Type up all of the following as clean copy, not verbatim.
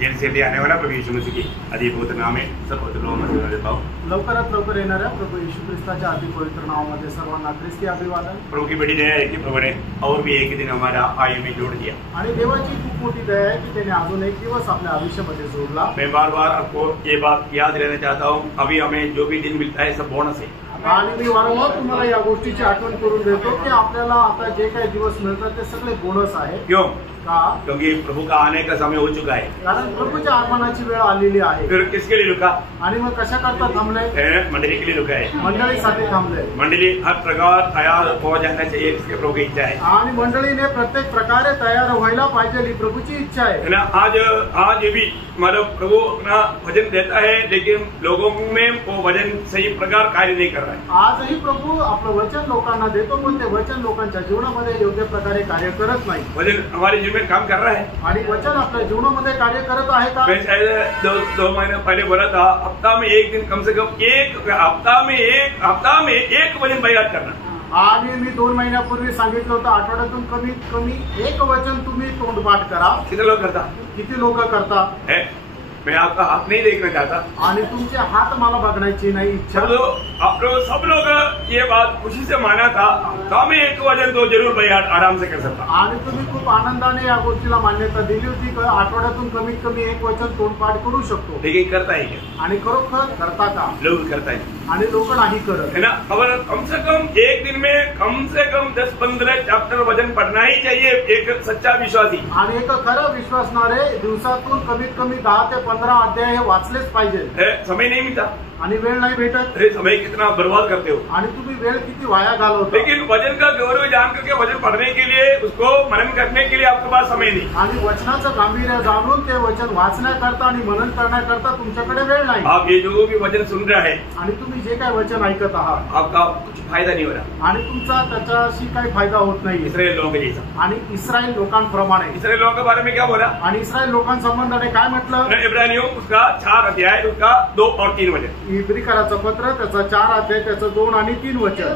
जिनसे आने वाला प्रभु यीशु मसीह की अधिपवित्र नाम है सब पवित्र लोगों में देता हूँ। लवकरात लवकर येणाऱ्या प्रभू येशू ख्रिस्ताच्या अधिपवित्र नावामध्ये सर्वांना ख्रिस्ती अभिवादन। प्रभु की बड़ी दया है कि प्रभु ने और भी एक दिन हमारा आयु में जोड़ दिया आणि देवाची खूप मोठी दया आहे की त्याने अजून एक दिवस आपल्या आयुष्यामध्ये जोडला। मैं बार बार आपको ये बात याद रहना चाहता हूँ, अभी हमें जो भी दिन मिलता है सब बोनस है। आणि मी वारंवार तुम्हाला या गोष्टीची आठवण करून देतो की आपल्याला आता जे काही दिवस मिळतात ते सगळे बोनस आहे। क्यों? का? क्योंकि प्रभु का आने का समय हो चुका है। कारण प्रभूच्या आगमनाची वेळ आलेली आहे। फिर किसके लिए रुका? आणि मग कशा करता थांबले? मंडली के लिए रुका है। मंडळीसाठी थांबले। मंडली हर प्रकार तैयार हो जाना चाहिए, इसके प्रभु की इच्छा है। आणि मंडळीने प्रत्येक प्रकारे तयार व्हायला पाहिजे ही प्रभूची इच्छा आहे ना। आज भी मतलब प्रभु अपना वचन देता है, लेकिन लोगों में वो वचन सही प्रकार कार्य नहीं कर रहा है। आजही प्रभू आपलं वचन लोकांना देतो, पण ते वचन लोकांच्या जीवनामध्ये योग्य प्रकारे कार्य करत नाही। वचन हमारे जीवन में काम कर रहा है आणि वचन आपल्या जीवनामध्ये कार्य करत आहे का? मैं शायद दो महीने पहले बोला था, हफ्ता में एक दिन कम से कम एक वचन बयान करना। आणि मी 2 महिन्यापूर्वी सांगितलं होतं आठवड्यातून कमीत कमी एक वचन तुम्ही तोंडपाठ करा। किती लोक करता? किती लोक करता? मैं आपका हाथ नहीं देखना चाहता आणि तुमचे हात मला बघण्याची नाही इच्छा। सब लोग ये बात खुशी से माना था, तो हमें एक वचन तो जरूर बयान आराम से कर सकता। आणि तुम्ही खूप आनंदाने या गोष्टीला मान्यता दिली होती की आठवड्यातून कमीत कमी एक वचन तोंडपाठ करू शकतो। लेकिन करता है क्या? आणि खरोखर करता का? लोग करता है आणि लोक नाही करत है ना। खबर कम से कम एक दिन में कम से कम 10-15 चैप्टर वचन पढ़ना ही चाहिए एक सच्चा विश्वासी। आणि एक खरं विश्वासणारे दिवसातून कमीत कमी 10 ते 15 अध्याय हे वाचलेच पाहिजे। समय नहीं मिलता आणि वेळ नाही भेटत। अरे समय कितना बर्बाद करते हो आणि तुम्ही वेळ किती वाया घालवता। लेकिन वचन का गौरव जान करके वचन पढ़ने के लिए, उसको मनन करने के लिए आपके पास समय नहीं। आणि वचनाचं गांभीर्य जाणून ते वचन वाचण्याकरता आणि मनन करण्याकरता तुमच्याकडे वेळ नाही। आप ये जो भी वचन सुन रहा है आणि तुम्ही जे काही वचन ऐकत आहात आपका कुछ फायदा नहीं हो रहा आणि तुमचा त्याच्याशी काही फायदा होत नाही। इस्राएल लोगों के जैसा। आणि इस्रायल लोकांप्रमाणे। इस्राएल लोगों के बारे में क्या बोला? आणि इस्रायल लोकांसंबंधाने काय म्हटलं? इब्रानियों उसका 4 अध्याय उसका 2 और 3 वचन। इब्रिकराचं पत्र त्याचा 4 अध्याय त्याचं 2 आणि 3 वचन।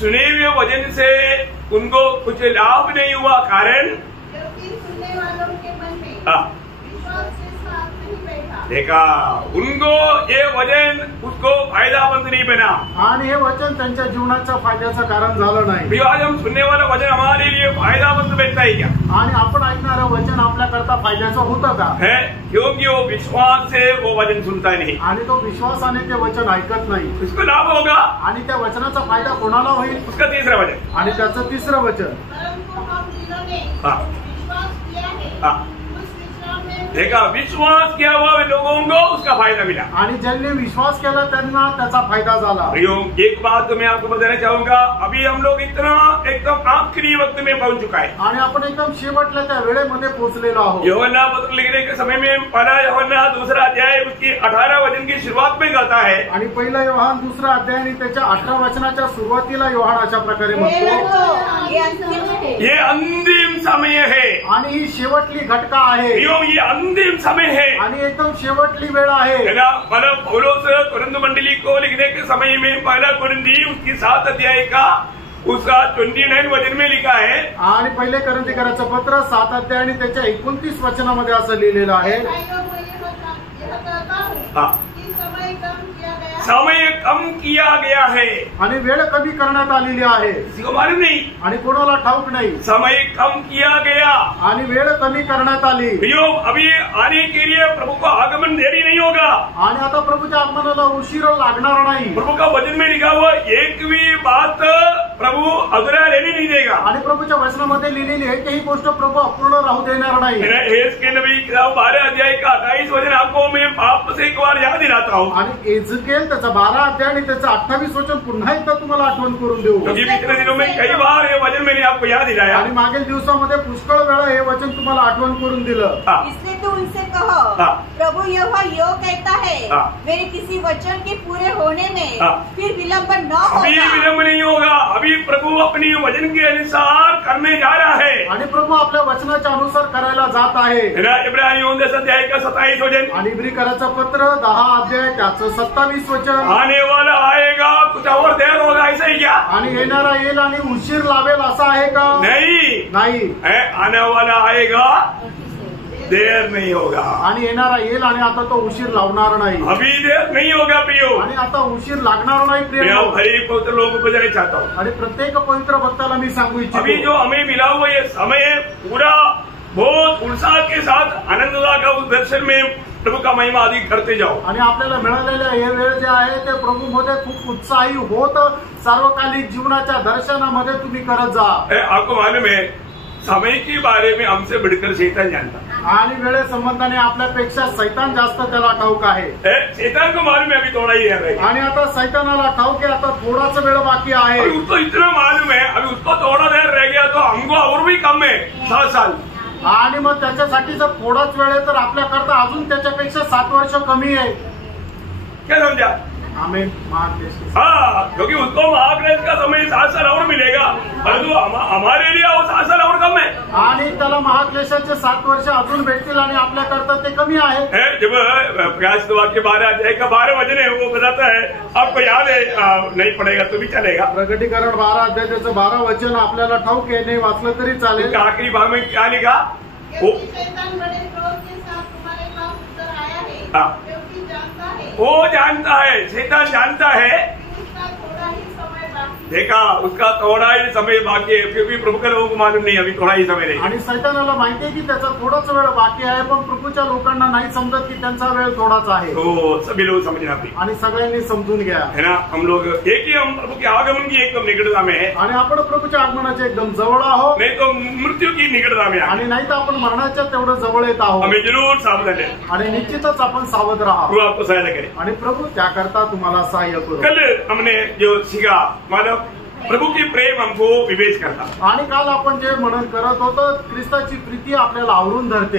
सुने हुए वचन से उनको कुछ लाभ नहीं हुआ, कारण देखा उनको ये वचन उसको फायदामंद नहीं बना। आणि हे वचन त्यांच्या जीवनाच्या फायद्याचं कारण झालं नाही। आज हम सुनने वाला वचन हमारे लिए फायदामंद बनता है क्या? आणि आपण ऐकणारं वचन आपल्याकरता फायद्याचं होतं का? है, क्योंकि वो विश्वास से वो वचन सुनता नहीं आणि तो विश्वासाने ते वचन ऐकत नाही। उसको लाभ होगा आणि त्या वचनाचा फायदा कोणाला होईल? उसका तीसरा वचन आणि त्याचं 3रं वचन। देखा विश्वास किया हुआ लोगों को उसका फायदा मिला। आणि ज्यांनी विश्वास केला त्यांना त्याचा फायदा झाला। एक बात तो मैं आपको बताना चाहूंगा, अभी हम लोग इतना एकदम आखिरी वक्त में पहुंच चुका है आणि आपण एकदम शेवटल्या त्या वेळेमध्ये पोहोचलेलो आहोत। यूहन्ना पत्र लिखने के समय में पहला यूहन्ना 2रा अध्याय उसकी 18 वचन की शुरुआत में कहता है। आणि पहिला योहान 2रा अध्याय आणि त्याच्या 18 वचनाच्या सुरुवातीला योहान अशा प्रकारे म्हणतो ये अंतिम समय है आणि ही शेवटली घटका आहे। ये अंतिम समय है आणि एकदम शेवटली वेळ आहे। मतलब पौलुस कुरिन्थ मंडली को लिखने के समय में पहला कुरिन्थी उसकी 7 अध्याय का उसका 29 वचन में लिखा है। आणि पहिले कोरिन्थीकराचं पत्र 7 अध्याय आणि त्याच्या 29 वचनामध्ये असं लिहिलेलं आहे, समय कम किया गया है आणि वेळ कमी करण्यात आलेली आहे। किसी को मालूम नहीं आणि कोणाला ठाऊक नाही। समय कम किया गया आणि वेळ कमी करण्यात आली। अभी आने के लिए प्रभु का आगमन देरी नहीं होगा। आणि आता प्रभूच्या आगमनाला उशीर लागणार नाही। प्रभु का वचन में लिखा हुआ एक भी बात प्रभु अधूरा रहने नहीं देगा। आणि प्रभूच्या वचनामध्ये लिहिलेली एकही गोष्ट प्रभू अपूर्ण राहू देणार नाही। के नबी किताब 12 अध्याय का 28 वचन आपको मैं वापस एक बार याद दिलाता हूँ। आणि एजकेल त्याचा 12 अध्याय आणि त्याचं 28 वचन पुन्हा एकदा तुम्हाला आठवण करून देऊ। क्योंकि पिछले दिनों में कई बार ये वचन मैंने आपको याद दिलाया। आणि मागील दिवसामध्ये पुष्कळ वेळा हे वचन तुम्हाला आठवण करून दिलं। इसलिए तो उनसे कहो, प्रभु यहोवा यो कहता है, मेरे किसी वचन के पूरे होने में फिर विलंब न होगा। अभी विलंब नहीं होगा, अभी अभी प्रभु अपनी वचन के अनुसार करने जा रहा है आणि प्रभू आपल्या वचनाच्या अनुसार करायला जात आहे. इब्रानियों 10 अध्याय का 27 वचन. आणि इब्रिकराचं पत्र 10 अध्याय त्याचं 27 वचन. आने वाला आएगा कुछ और देर होगा ऐसा ही क्या? आणि येणारा येईल आणि उशीर लावेल असा आहे का? नाही. आने वाला आएगा देर नहीं होगा. आणि येणारा येईल आणि आता तो उशीर लावणार नाही. अभी देर नहीं होगा प्रियो. आणि आता उशीर लागणार नाही प्रिय. मैं हर एक पवित्र लोगों को बताना चाहता हूँ. आणि प्रत्येक पवित्र भक्ताला मी सांगू इच्छितो. अभी जो हमें मिला हुआ ये समय पूरा बहुत उत्साह के साथ आनंददा का उस दर्शन में प्रभु का महिमा अधिक करते जाओ. आणि आपल्याला मिळालेलं हे वेळ जे आहे ते प्रभू मध्ये खूप उत्साही होत सार्वकालिक जीवनाच्या दर्शनामध्ये तुम्ही करत जा. आपको मालूम है समय के बारे में हमसे बढ़कर शैतान जानता. आणि वेळे संबंधाने आपल्यापेक्षा सैतान जास्त त्याला ठाऊक आहे. शैतान को मालूम है अभी थोड़ा ही है. आणि आता सैतानाला ठाऊक आहे आता थोडाच वेळ बाकी आहे. उसको इतना मालूम है अभी उसको थोड़ा देर रह गया तो हमको और भी कम है 7 साल. आणि मग त्याच्यासाठी जर थोडाच वेळ आहे तर आपल्याकरता अजून त्याच्यापेक्षा 7 वर्ष कमी आहे. क्या समझा? आमेन. महाक्लेश. हाँ, क्योंकि उसको महाक्लेश का समय 7 साल और मिलेगा परंतु हमारे लिए वो 7 साल और कम है. आणि त्याला महाक्लेशाचे 7 वर्ष अजून भेटतील आणि आपल्याकरता ते कमी आहे. जब प्रकाशित वाक्य 12 अध्याय का 12 वचन है वो बताता है आपको याद है नहीं पड़ेगा तो भी चलेगा. प्रकटीकरण 12 अध्याय त्याचं 12 वचन आपल्याला ठाऊक आहे नाही वाचलं तरी चालेल. आखिरी भाग में क्या लिखा? शैतान बड़े क्रोध के साथ तुम्हारे पास उतर आया है. हाँ. क्योंकि जानता है वो जानता है शैतान जानता है उसका थोड़ा ही समय बाकी. देखा उसका थोड़ा ही समय बाकी है क्योंकि प्रभु के लोगों को मालूम नहीं अभी थोड़ा ही समय नहीं. आणि सैतानाला माहिती आहे की त्याचा थोडाच वेळ बाकी आहे पण प्रभूच्या लोकांना नाही समजत की त्यांचा वेळ थोडाच आहे. तो सभी लोग समझना भी. आणि सगळ्यांनी समजून घ्या है ना. हम लोग एक ही हम प्रभु के आगमन की एकदम निकटता में है आणि आपण प्रभूच्या आगमनाच्या एकदम जवळ आहोत. नहीं तो मृत्यू की निकटता में आणि नाही तर आपण मरणाच्या तेवढं जवळ येत आहोत. हमें जरूर सावधान है. आणि निश्चितच आपण सावध राहा. प्रभु आपको सहायता करे. आणि प्रभू त्याकरता तुम्हाला सहाय्य करू. कल हमने जो सीखा मतलब प्रभु की प्रेम हमको विवेच करता. आणि काल आपण जे मनन करत होतो ख्रिस्ताची प्रीती आपल्याला आवरून धरते.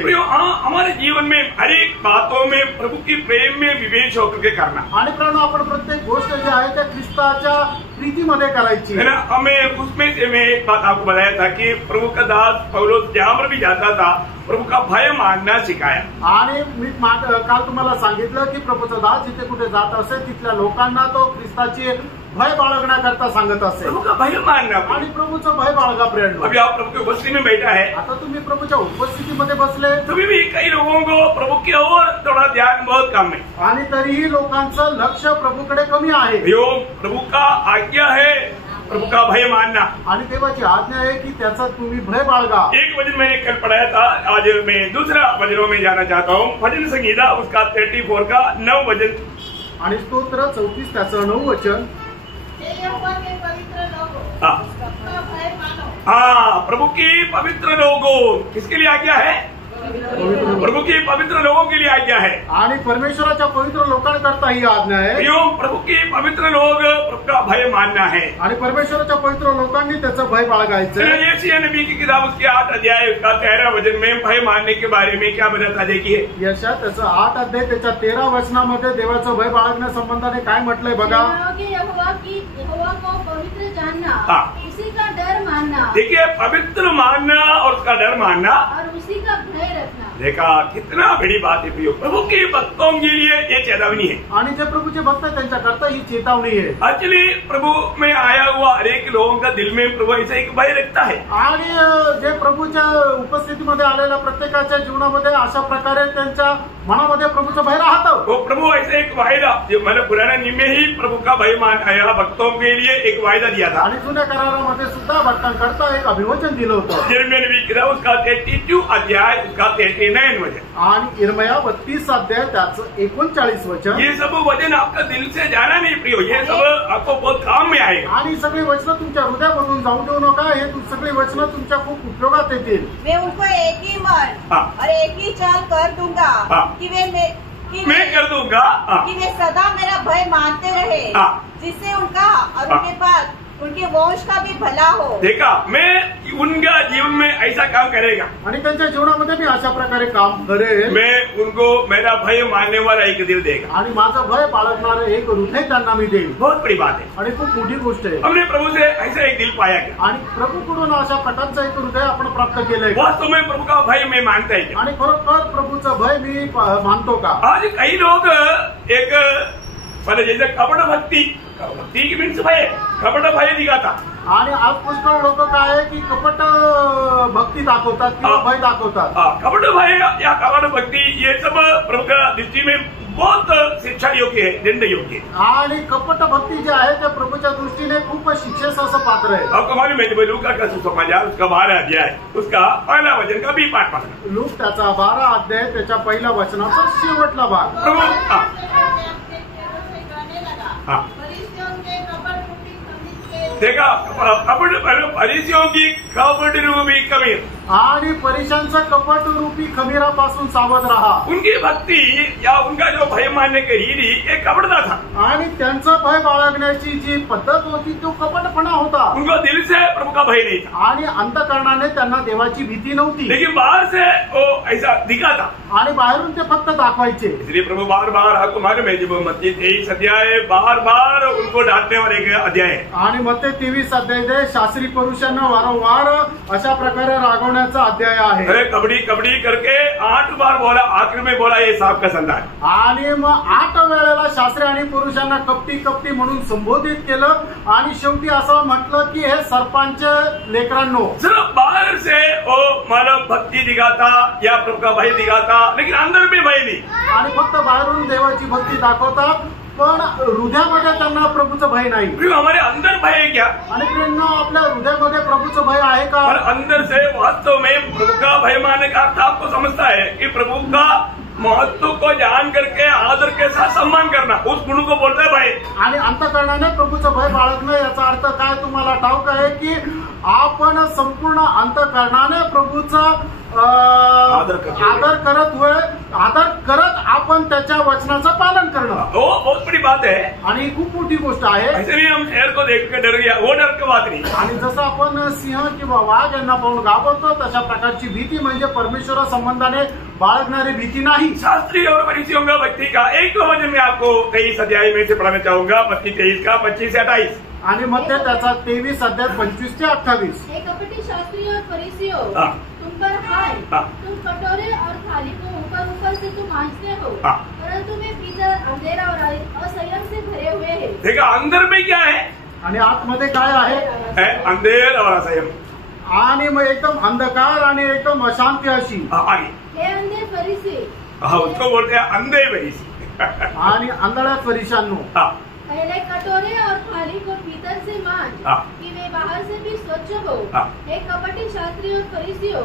हमारे जीवन में हर एक बातों में प्रभु की प्रेम में विवेच होकर के करना. आणि कारण आपण प्रत्येक गोष्ट जी आहे त्या ख्रिस्ताच्या प्रीतीमध्ये करायची है ना. हमें उसमें से मैं एक बात आपको बताया था कि प्रभु का दास पौलुस जहां पर भी जाता था प्रभु का भय मानना सिखाया. आणि मी काल तुम्हाला सांगितलं की प्रभूचा दास जिथे कुठे जात असे तिथल्या लोकांना तो ख्रिस्ताची भय बाळगण्याकरता सांगत असे. प्रभु का भय मानना. आणि प्रभूचं भय बाळगा प्रेरणा. अभी आप प्रभु की उपस्थिति में बैठा है. आता तुम्ही प्रभूच्या उपस्थितीमध्ये बसले तभी भी कई लोगों को प्रभु की ओर थोड़ा ध्यान बहुत कम है. आणि तरीही लोकांचं लक्ष प्रभूकडे कमी आहे. प्रभु का आज्ञा है प्रभु का भय मानना. आणि देवाची आज्ञा आहे की त्याचा तुम्ही भय बाळगा. एक वचन मैंने कल पढ़ाया था आज मैं दूसरा वचनों में जाना चाहता हूँ. भजन संगीता उसका 34 का 9 वचन. आणि स्तोत्र 34 त्याचं 9 वचन. हे यहोवा के पवित्र लोगों हाँ. उसका भय मानो. हाँ प्रभु की पवित्र लोगों किसके लिए आज्ञा है? प्रभु की पवित्र लोगों के लिए आज्ञा है. आणि परमेश्वराच्या पवित्र लोकांकरता ही आज्ञा आहे. प्रभु की पवित्र लोग प्रभु का भय मानना है. आणि परमेश्वराच्या पवित्र लोकांनी त्याचं भय बाळगायचं. यशायाह नबी की किताब उसके 8 अध्याय उसका 13 वचन में भय मानने के बारे में क्या बताता देखिए. यशा त्याचं 8 अध्याय त्याच्या 13 वचनामध्ये देवाचं भय बाळगण्या संबंधाने काय म्हटलंय बघा. यहोवा को पवित्र जानना. हाँ. उसी का डर मानना. देखिए पवित्र मानना और उसका डर मानना और उसी का भय रखना. देखा कितना बड़ी बात है प्रियो. प्रभु के भक्तों के लिए ये चेतावनी है. आणि जे प्रभूचे भक्त त्यांच्याकरता ही चेतावणी आहे. एक्चुअली प्रभु में आया हुआ हर एक लोगों का दिल में प्रभु ऐसा एक भय रखता है. आणि जे प्रभूच्या उपस्थितीमध्ये आलेल्या प्रत्येकाच्या जीवनामध्ये अशा प्रकारे त्यांच्या मनामध्ये प्रभूचं भय राहतं. वो प्रभु ऐसे एक वायदा जो मैंने पुराने नियम में ही प्रभु का भय मान आया भक्तों के लिए एक वायदा दिया था. आणि जुन्या करारामध्ये सुद्धा भक्तांकरता एक अभिवचन दिलं होतं. यिर्मयाह नबी की किताब उसका 32 अध्याय उसका 39 वचन. आणि यिर्मयाह 32 अध्याय त्याचं 39 वचन. ये सब वचन आपका दिल से जाना नहीं प्रियो. ये सब आपको बहुत काम में आएगा. आणि सगळी वचनं तुमच्या हृदयामधून जाऊ देऊ नका. हे सगळी वचनं तुमच्या खूप उपयोगात येतील. मैं उनको एक ही मन हाँ. और एक ही चाल कर दूंगा. हाँ. कि मैं कर दूंगा. कि वे सदा मेरा भय मानते रहे. हाँ. जिससे उनका और उनके पास उनके वंश का भी भला हो. देखा मैं कि उनका जीवन में ऐसा काम करेगा। आणि त्यांच्या जीवनामध्ये मी अशा प्रकारे काम करेन, मैं उनको मेरा भय मानने वाला एक दिल देगा। आणि माझं भय बाळगणारं एक हृदय त्यांना मी देईन। बहुत बड़ी बात है। आणि खूप मोठी गोष्ट आहे। हमने प्रभु से ऐसा एक दिल पाया क्या? आणि प्रभूकडून अशा प्रकारचं एक हृदय आपण प्राप्त केलंय। वास्तव में प्रभु का भय मैं मानता है क्या? आणि खरोखर प्रभूचं भय मी मानतो का? आज कई लोग एक मतलब जैसे कपट भक्ति मीन्स भय, कपट भय दिखाता। आणि आज पुष्कळ लोक काय आहे की कपट भक्ती दाखवतात किंवा भय दाखवतात। कपट भय या कपट भक्ति ये सब प्रभु का दृष्टि में बहुत शिक्षा योग्य है, दंड योग्य है। आणि कपट भक्ती जे आहे ते प्रभूच्या दृष्टीने खूप शिक्षेस असं पात्र आहे। आपको मालूम है लूका का सुसमाचार उसका 12 अध्याय उसका पहला वचन का भी पाठ पढ़ना। लूक त्याचा 12 अध्याय त्याच्या पहिल्या वचनाचा शेवटला भाग। प्रभु देखा कपट फरीसियों की कपट रूपी खमीर, आणि परीक्षांचं कपट रूपी खमीरापासून सावध रहा। उनकी भक्ति या उनका जो भय मानने की रीति एक कपटता था। आणि त्यांचं भय बाळगण्याची जी पद्धत होती तो कपटपणा होता। उनको दिल से प्रभु का भय नहीं था, आणि अंतःकरणाने त्यांना देवाची भीती नव्हती, लेकिन बाहर से वो ऐसा दिखाता। आणि बाहेरून ते फक्त दाखवायचे। इसलिए प्रभु बार बार आपको मालूम है जब मत्ती 23 अध्याय बार बार उनको डांटने वाले एक अध्याय है। आणि मत्ती 23 अध्याय शास्त्री पुरुषांना वारंवार अशा प्रकारे रागवण्याचा अध्याय आहे। कबड्डी कबड्डी करके 8 बार बोला, आखिर में बोला ये सांप का संतान। आणि मग 8 वेळेला शास्त्री आणि पुरुषांना कपटी कपटी म्हणून संबोधित केलं, आणि शेवटी असं म्हटलं की हे सरपंच लेकरांनो। सिर्फ बाहर से वो मानव भक्ति दिखाता या प्रभु का भय दिखाता, लेकिन अंदर में भय नहीं। आणि फक्त बाहेरून देवाची भक्ती दाखवतात, पण हृदयामध्ये त्यांना प्रभूचं भय नाही। हमारे अंदर भय है क्या? आणि प्रेरणा आपल्या हृदयामध्ये प्रभूचं भय आहे का? और अंदर से वास्तव में प्रभु का भय मानने का अर्थ आपको समझता है कि प्रभु का महत्व को जान करके आदर के साथ सम्मान करना, उस गुण को बोलता है भय। आणि अंतःकरणाने प्रभूचं भय बाळगणं याचा अर्थ काय तुम्हाला ठाऊक आहे की आपण संपूर्ण अंतःकरणाने प्रभूचा आदर करत आपण त्याच्या वचनाचं पालन करणं, वो बहुत बड़ी बात है। आणि खूप मोठी गोष्ट आहे। ऐसे नहीं हम शेर को देख कर डर गया, वो डर की बात नहीं। आणि जसं आपण सिंह किंवा वाघ यांना पाहून घाबरतो तशा प्रकारची भीती म्हणजे परमेश्वर संबंधाने बाळगणारी भीती नाही। शास्त्री और फरीसियों का भक्ति का एक वचन में आपको 23 अध्याय में से पढ़ाना चाहूंगा, मत्ती 23 का 25 से 28। आणि मग त्याचा 23 अध्याय 25 ते 28। हे कपटी शास्त्री और फरीसियों, तुम पर हाय, तुम कटोरे और थाली को ऊपर ऊपर से तुम मांजते हो, परंतु में भीतर अंधेरा और असंयम से भरे हुए हैं। देखा अंदर में क्या है आणि आतमध्ये काय आहे? अंधेर और असंयम, आणि मग एकदम अंधकार आणि एकदम अशांती अशी। आगे हे अंधे फरीसी, उसको बोलते हैं अंधे फरीसी। आणि आंधळ्या फरीशांनो, पहले कटोरे और थाली को भीतर से मांज कि वे बाहर से भी स्वच्छ हो। हे कपटी शास्त्री और फरीसियों,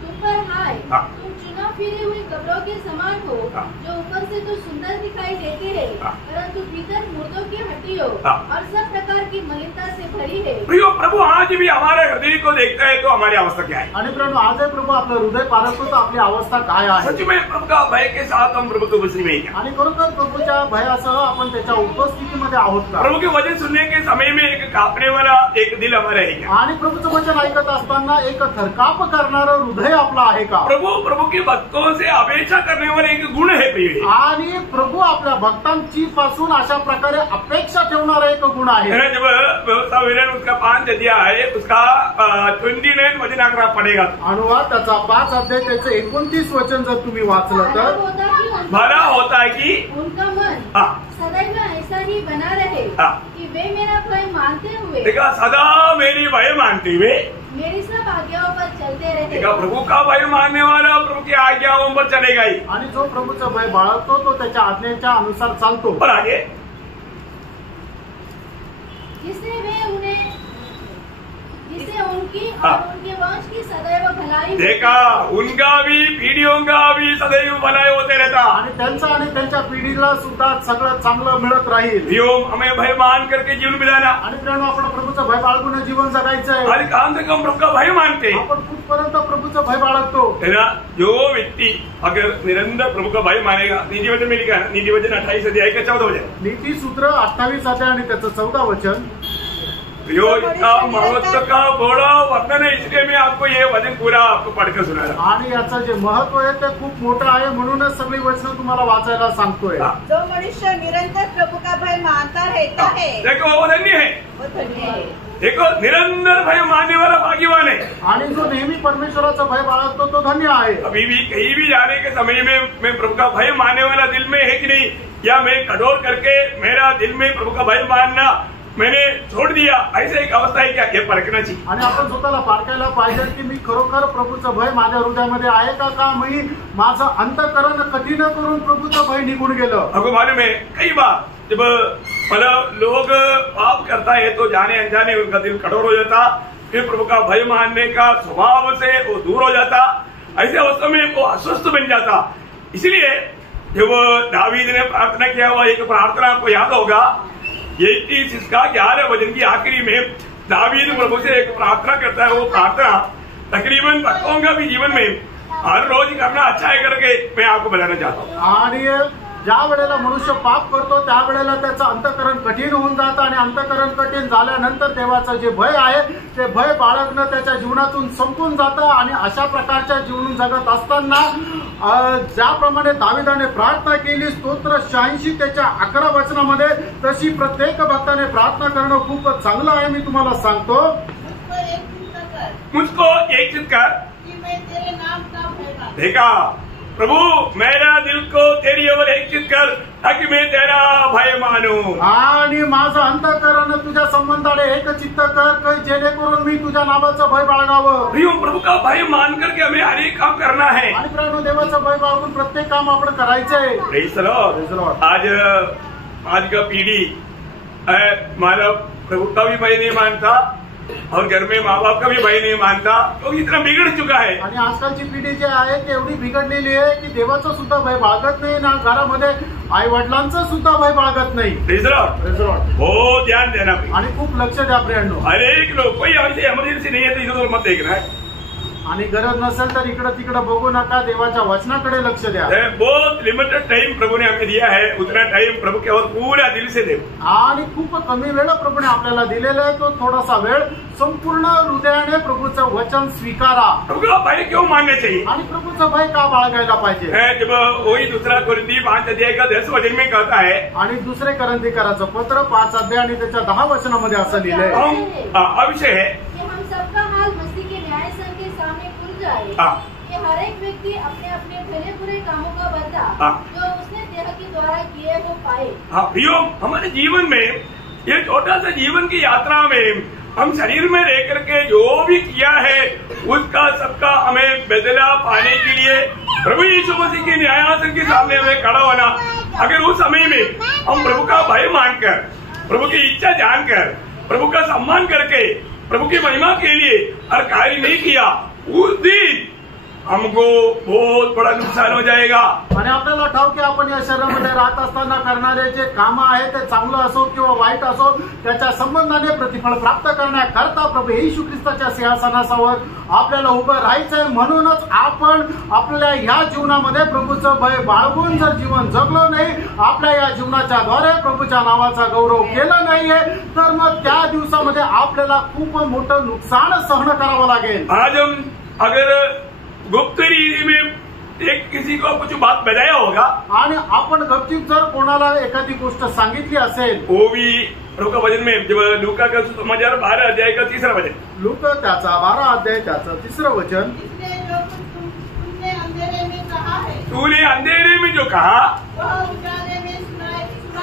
तुम पर हाय, तुम चुनाव फिरे हुए कपड़ों के समान हो, जो ऊपर से तो सुंदर दिखाई देते हैं, परंतु भीतर मुर्दों की हड्डियों और सब प्रकार की मलिनता से भरी है। प्रियो प्रभु आज भी हमारे हृदय को देखता है तो हमारी अवस्था क्या है? आणि आज प्रभू आपलं हृदय पारखतो तर आपली अवस्था काय आहे? सच में प्रभु का भय के साथ हम प्रभु को बसी में ही। आणि खरोखर प्रभूच्या भयासह आपण त्याच्या उपस्थितीमध्ये आहोत का? प्रभु के वचन सुनने के समय में एक कांपने वाला एक दिल हमारा है क्या? आणि प्रभूचं वचन ऐकत असताना एक थरकाप करणारं हृदय आपलं आहे का? प्रभु के भक्तों से अपेक्षा करने वाले एक गुण है प्रिय। आणि प्रभु आपल्या भक्तांची पासून अशा प्रकारे अपेक्षा ठेवणारा एक गुण आहे। जब व्यवस्था विवरण उसका 5 अध्याय है, उसका 29 वचन अगर आप पढ़ेगा, अनुवाद त्याचा 5 अध्याय त्याचं 29 वचन जर तुम्ही वाचलं तर भला होता कि उनका मन सदैव ऐसा ही बना रहे कि वे मेरा भय मानते हुए, देखा सदा मेरी भय मानते हुए मेरी सब आज्ञाओं पर चलते रहे। देखा प्रभु का भय मानने वाला प्रभु की आज्ञाओं पर चलेगा ही। आणि जो प्रभूचा भय बाळगतो तो त्याच्या आज्ञेच्या अनुसार चालतो। और आगे जिससे उनकी और उनके वंश की सदैव भलाई, देखा उनका भी पीढ़ियों का भी सदैव भलाई होते रहता, आणि त्यांचा आणि त्यांच्या पिढीला सुद्धा सगळं चांगलं मिळत राहील। हमें भय मान करके जीवन बिताना, आणि प्रेरणा आपण प्रभूचं भय बाळगून जीवन जगायचं आहे। आणि कहां तक हम प्रभु का भय मानते, आपण कुठपर्यंत प्रभूचं भय बाळगतो? है ना? जो व्यक्ति अगर निरंतर प्रभु का भय मानेगा, नीति वचन में लिखा है, नीति वचन 28 अध्याय का 14 वचन, नीती सूत्र 28 अध्याय आणि त्याचं 14 वचन, यो इतना महत्व का बड़ा वर्णन है, इसलिए मैं आपको ये वचन पूरा आपको पढ़कर सुना रहा हूं। आणि याचं जे महत्व आहे ते खूप मोठं आहे, म्हणूनच सगळी वचनं तुम्हाला वाचायला सांगतोय। जो मनुष्य निरंतर प्रभु का भय मानता रहता है देखो वो धन्य है, वो धन्य है। देखो निरंतर भय मानने वाला भाग्यवान है। आणि जो नेहमी परमेश्वराचा भय बाळगतो तो धन्य आहे। अभी भी कहीं भी जाने के समय में मैं प्रभु का भय मानने वाला दिल में है कि नहीं, या मैं कठोर करके मेरा दिल में प्रभु का भय मानना मैंने छोड़ दिया, ऐसे एक अवस्था है क्या, ये परखना चाहिए। आणि आपण स्वतःला पारखायला पाहिजे की मी खरोखर प्रभूचं भय माझ्या हृदयामध्ये आहे का मी माझं अंतःकरण कठीण करून प्रभूचं भय निघून गेलं। आपको मालूम है कई बार जब मतलब लोग पाप करता है तो जाने अनजाने उनका दिल कठोर हो जाता, फिर प्रभु का भय मानने का स्वभाव से वो दूर हो जाता, ऐसे अवस्था में वो अस्वस्थ बन जाता। इसलिए जब दावीद ने प्रार्थना किया हुआ एक प्रार्थना आपको याद होगा, 81 इसका 11 वचन की आखिरी में दावीद प्रभु से एक प्रार्थना करता है। वो प्रार्थना तकरीबन भक्तों का भी जीवन में हर रोज करना अच्छा है करके मैं आपको बताना चाहता हूँ। आणि ज्या वेळेला मनुष्य पाप करतो त्यावेळेला त्याचं अंतःकरण कठीण होऊन जातं आणि अंतःकरण कठीण झाल्यानंतर देवाचं जे भय आहे ते भय बाळगणं त्याच्या जीवनातून संपून जातं। आणि अशा प्रकारच्या जीवन जगत असताना ज्याप्रमाणे दाविदाने प्रार्थना केली स्तोत्र 86 त्याच्या 11 वचनामध्ये, तशी प्रत्येक भक्ताने प्रार्थना करणं खूप चांगलं आहे। मी तुम्हाला सांगतो, मुझको एक चित कर कि मैं तेरे नाम का भय मानूं। देखा प्रभु मेरा दिल को तेरी ओर एकचित कर ताकि मैं तेरा भय मानूं। आणि माझं अंतःकरण तुझ्या संबंधाने एकचित्त कर जेणेकरून मी तुझ्या नावाचं भय बाळगावं। प्रियो प्रभु का भय मान करके हमें हर एक काम करना है। आणि प्रियो देवाचं भय बाळगून प्रत्येक काम आपण करायचंय। Praise the Lord. आज का पीढ़ी मानव प्रभु का भी भय नहीं मानता और घर में माँ बाप का भी भय नहीं मानता, तो इतना बिगड़ चुका है। आणि आजकालची पिढी जी आहे ती एवढी बिघडलेली आहे की देवाचं सुद्धा भय बाळगत नाही ना घरामध्ये आई वडिलांचं सुद्धा भय बाळगत नाही। Praise the Lord. हो ध्यान देना आणि खूप लक्ष द्या प्रियांनो। हर एक लोग कोई इमरजेंसी नहीं है तो इधर मत देखना है, आणि गरज नसेल तर इकडे तिकडे बघू नका, देवाच्या वचनाकडे लक्ष द्या। बहुत लिमिटेड टाइम प्रभु ने हमें दिया है, उतना टाइम प्रभु के और पूरा दिल से दे। आणि खूप कमी वेळ प्रभूने आपल्याला दिलेला आहे, तो थोडासा वेळ संपूर्ण हृदयाने प्रभूचं वचन स्वीकारा। प्रभु का भय क्यों मानना चाहिए आणि प्रभूचं भय का बाळगायला पाहिजे? जब वही दूसरा कोरिन्थी 5 अध्याय का 10 वचन में कहता है, आणि दुसरे करंथीकराचं पत्र 5 अध्याय आणि त्याच्या 10 वचनामध्ये असं लिहिलंय, अविषय है कि हम सबका हाल मसीह के न्याय संघ के सामने खुल जाए कि हर एक व्यक्ति अपने अपने भले बुरे कामों का बदला जो उसने देह के द्वारा किए वो पाए। प्रियो हमारे जीवन में ये छोटा सा जीवन की यात्रा में हम शरीर में रह करके जो भी किया है उसका सबका हमें बदला पाने के लिए प्रभु यीशु मसीह के न्यायासन के सामने हमें खड़ा होना। अगर उस समय में हम प्रभु का भय मानकर, प्रभु की इच्छा जानकर, प्रभु का सम्मान करके, प्रभु की महिमा के लिए हर कार्य नहीं किया, उस दिन हमको बहुत बड़ा नुकसान हो जाएगा। आणि आपल्याला ठाऊक की आपण या शहरामध्ये राहत असताना करणारे जे काम आहे ते चांगलं असो किंवा वाईट असो त्याच्या संबंधाने प्रतिफळ प्राप्त करण्याकरता प्रभू येशू ख्रिस्ताच्या सिंहासनावर आपल्याला उभं राहायचंय। म्हणूनच आपण आपल्या ह्या जीवनामध्ये प्रभूचं भय बाळगून जर जीवन जगलो नाही, आपल्या या जीवनाच्या द्वारे प्रभूच्या नावाचा गौरव केला नाहीये, तर मग त्या दिवसामध्ये आपल्याला खूप मोठं नुकसान सहन करावं लागेल। आज हम अगर गुप्त रीति में एक किसी को कुछ बात बताया होगा आणि आपण गपचूप जर कोणाला एखादी गोष्ट सांगितली असेल, वो भी प्रभु का वचन में जब लूका का सुसमाचार 12 अध्याय का 3रा वचन, लूका त्याचा 12 अध्याय त्याचं 3रं वचन, इसलिए जो कुछ तुमने अंधेरे में कहा है तूने अंधेरे में जो कहा वह उजाले में सुना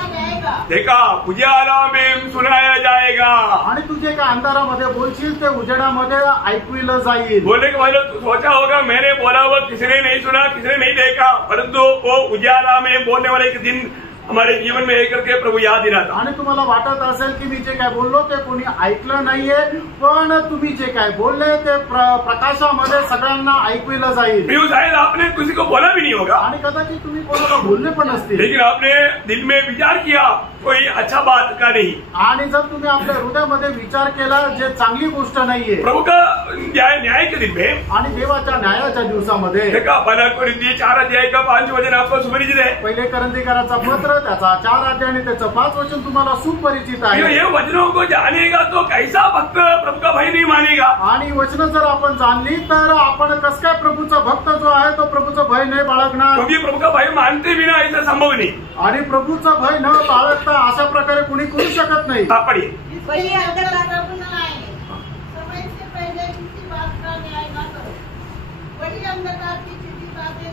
जाएगा। देखा उजाला में सुनाया जाएगा। आणि तुझे काय अंधारामध्ये बोलशील ते उजेडामध्ये ऐकविलं जाईल। बोलने के बाद तू सोचा होगा मैंने बोला वो किसी ने नहीं सुना, किसी ने नहीं देखा, परंतु वो उजाला में बोलने वाले एक दिन हमारे जीवन में एक करके प्रभु याद दिलाता। आणि तुम्हाला वाटत असेल की मी जे काय बोललो ते कोणी ऐकलं नाहीये, पण तुम्ही जे काय बोलले ते प्रकाशामध्ये सगळ्यांना ऐकविलं जाईल। शायद आपने किसी को बोला भी नहीं होगा, आणि कदाचित तुम्ही कोणाला बोलले पण नसतील, लेकिन आपने दिल में विचार किया कोई अच्छा बात का नहीं। आणि जर तुम्ही आपल्या हृदयामध्ये विचार केला जे चांगली गोष्ट नाहीये, प्रभु का न्याय के दिन में आणि देवाच्या न्यायाच्या दिवसामध्ये देखा पहला कोरिन्थी 4 अध्याय का 5 वचन आपको सुपरिचित है। पहिले करंदीकराचा पत्र त्याचा 4 अध्याय आणि त्याचं 5 वचन तुम्हाला सुपरिचित आहे। ये वचनों को जानेगा तो कैसा भक्त प्रभु का भय नहीं मानेगा। आणि वचन जर आपण जाणली तर आपण कस काय प्रभूचा भक्त जो आहे तो प्रभूचा भय नाही बाळगणार, क्योंकि प्रभु का भय मानते बिना ऐसा संभव नहीं। आणि प्रभूचा भय न बाळगता अशा प्रकारे कुणी करू शकत नाही। पढ़िए वही अंधकार समय से पहले किसी बात का न्याय न करो, वही अंधकार की छिपी बातें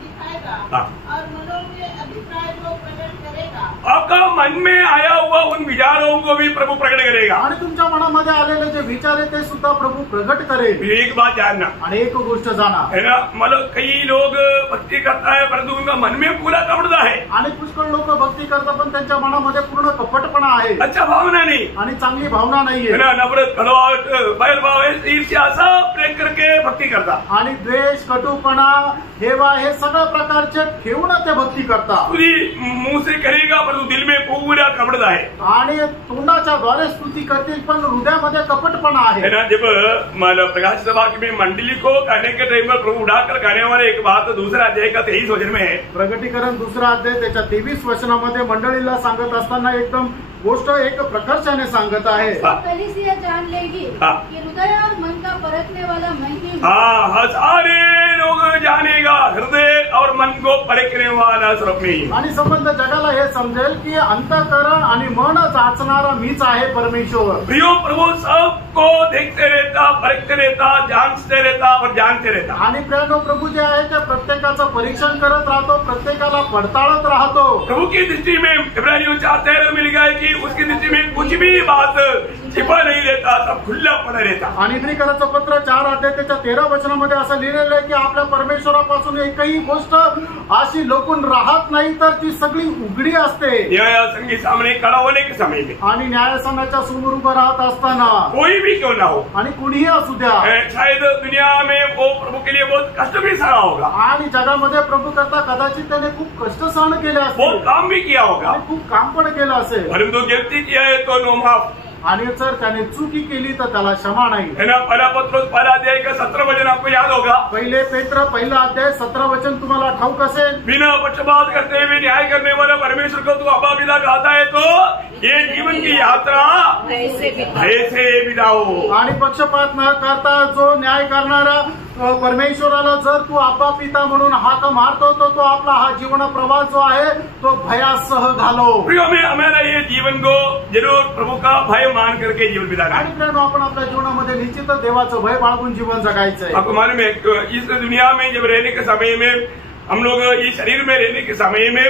दिखाएगा और मनों के अभिप्राय को प्रकट करेगा। आपका मन में आया हुआ उन विचारों को भी प्रभु प्रकट करेगा। आणि तुमच्या मनामध्ये आलेले जे विचार आहे ते सुद्धा प्रभू प्रगट करेल। फिर एक बात जानना आणि एक गोष्ट जाणा, है ना, मतलब कई लोग भक्ति करता है परंतु उनका मन में पूरा कपड़ता है, आणि पुष्कळ लोक भक्ती करतात पण त्यांच्या मनामध्ये पूर्ण कपटपणा आहे अच्छा भावना नहीं, आणि चांगली भावना है नाहीये, ना, नफरत कड़वाहट बैरभाव ईर्ष्या सब प्रयोग करके भक्ति करता। आणि द्वेष कटुपणा हेवा हे सगळ्या प्रकारचे ठेवून ते भक्ती करतात। पूरी मुंह से करेगा परंतु दिल में पूरा कपड़ता है, आणि तोंडाच्या द्वारे स्तुती करतील पण हृदयामध्ये कपटपणा है आहे। ना। जब मतलब प्रकाश सभा की मंडली को कहने के टाइम में प्रभु उठाकर कहने वाले एक बात दूसरा अध्याय का 23 वचन में है, प्रगटीकरण 2 अध्याय त्याच्या 23 वचनामध्ये मंडळीला सांगत असताना एकदम गोष्ट एक प्रकर्षाने सांगत आहे। कलीसिया जान लेगी हाँ। कि हृदय और मन का परखने वाला मैं ही हूँ। हाँ, सारे लोग जानेगा हृदय और मन को परखने वाला सिर्फ मैं ही हूँ। आणि संबंध जगाला हे समजेल की अंतःकरण आणि मन जाचणारा मीच आहे परमेश्वर। प्रियो प्रभु सबको देखते रहता, परखते रहता, जांचते रहता और जानते रहता। आणि प्रियानो प्रभू जे आहे ते प्रत्येकाचं परीक्षण करत राहतो, प्रत्येकाला पडताळत राहतो। प्रभु की दृष्टि में इब्रानियों 4:13 में लिखा है कि उसकी दृष्टि में कुछ भी बात छिपा नहीं रहता, सब खुला पड़ा रहता। आणि इब्रिकराचं पत्र 4 अध्याय त्याच्या 13 वचनामध्ये असं लिहिलेलं आहे की आपल्या परमेश्वरापासून एकही गोष्ट अशी लपून राहत नाही तर ती सगळी उघडी असते। न्यायासन के सामने खड़ा होने के समय में आणि न्यायासनाच्या समोर उभं राहत असताना कोई भी क्यों ना हो, आणि कुणीही असू द्या, शायद दुनिया में वो प्रभु के लिए बहुत कष्ट भी सहा होगा, आणि जगामध्ये प्रभू करता कदाचित त्याने खूप कष्ट सहन केले बहुत असतील काम भी किया होगा, आणि खूप काम पण केलं असेल, परंतु गलती किया है तो नो माफ, आणि जर त्याने चुकी केली तर त्याला क्षमा नाही। है ना। पहला पत्रोस 1 अध्याय का 17 वचन आपको याद होगा, पहिले पेत्र 1 अध्याय 17 वचन तुम्हाला ठाऊक असेल। बिना पक्षपात करते हुए न्याय करने वाला परमेश्वर को तू अब्बा पिता कहता है तो ये जीवन की यात्रा ऐसे बिताओ। आणि पक्षपात न करता जो न्याय करणारा परमेश्वराला जर तू अब्बा पिता म्हणून हाक मारतो तो आपला हा जीवन प्रवास जो आहे तो भयासह घालो। प्रियो में हमारा ये जीवन को जरूर प्रभु का भय मान करके जीवन बिताना है। आणि प्रियानो आपण आपल्या जीवनामध्ये निश्चित देवाचं भय बाळगून जीवन जगायचंय। आपको मालूम है इस दुनिया में जब रहने के समय में हम लोग इस शरीर में रहने के समय में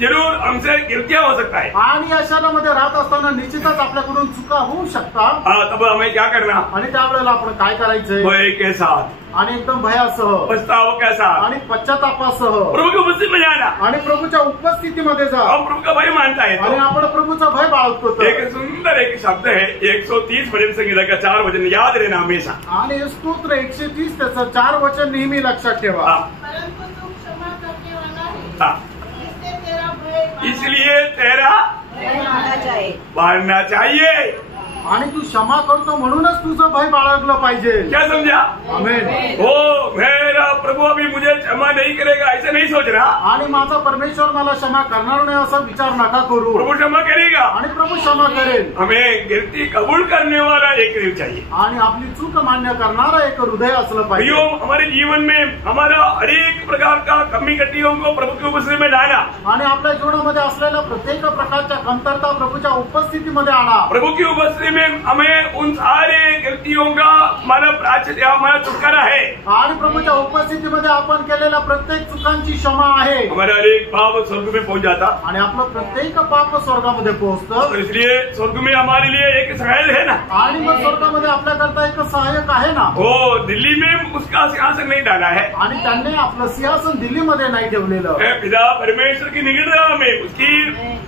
जरूर हमसे गलतियां हो सकता है, आणि या शहरामध्ये राहत असताना निश्चितच आपल्याकडून चुका होऊ शकतात। तब हमें क्या करना, आणि त्यावेळेला आपण काय करायचंय, भय के साथ, आणि एकदम भयासह, पछतावा के साथ, आणि पश्चातापासह, प्रभु की उपस्थिति में जाना। आणि प्रभूच्या उपस्थितीमध्ये जा, हम प्रभु का भय मानता है आणि तो आपण प्रभूचा भय बाळगतो तर। एक सुंदर एक शब्द है 130 भजन संगीता का 4 वचन याद रहना हमेशा। आणि स्तोत्र 130 त्याचं 4 वचन नेहमी लक्षात ठेवा। परंतु तू क्षमा करने वाला है, हाँ, इससे तेरा भय इसलिए तेरा माना जाए। मानना चाहिए। आणि तू क्षमा करतो म्हणूनच तुझं भय बाळगलं पाहिजे। क्या समझा? आमेन। हो, मेरा प्रभु अभी मुझे क्षमा नहीं करेगा ऐसे नहीं सोच रहा, आणि माझा परमेश्वर मला क्षमा करणार नाही असा विचार नका करू। प्रभु क्षमा करेगा। आणि प्रभू क्षमा करेल। हमें गलती कबूल करने वाला एक हृदय चाहिए, आणि आपली चूक मान्य करणारा एक हृदय असलं पाहिजे। प्रियो, हमारे जीवन में हमारा हर एक प्रकार का कमी कटियों को प्रभु की उपस्थिति में लाना, आणि आपल्या जीवनामध्ये असलेल्या प्रत्येक प्रकारच्या कमतरता प्रभूच्या उपस्थितीमध्ये आणा। प्रभु की उपस्थिति में हमें उन सारे गलतियों का हमारा प्रायश्चित हमारा छुटकारा है। आणि प्रभूच्या उपस्थितीमध्ये आपण केलेल्या प्रत्येक चुकांची क्षमा आहे। हमारा हर एक पाप स्वर्ग में पहुंच जाता, आणि आपलं प्रत्येक पाप स्वर्गामध्ये पोहोचतं। और इसलिए स्वर्ग में हमारे लिए एक सहायक है ना। आणि मग स्वर्गामध्ये आपल्याकरता एक सहायक आहे ना। वो दिल्ली में उसका सिंहासन नहीं डाला है, आणि त्यांनी आपलं सिंहासन दिल्लीमध्ये नाही ठेवलेलं। पिता परमेश्वर की निकटता में उसकी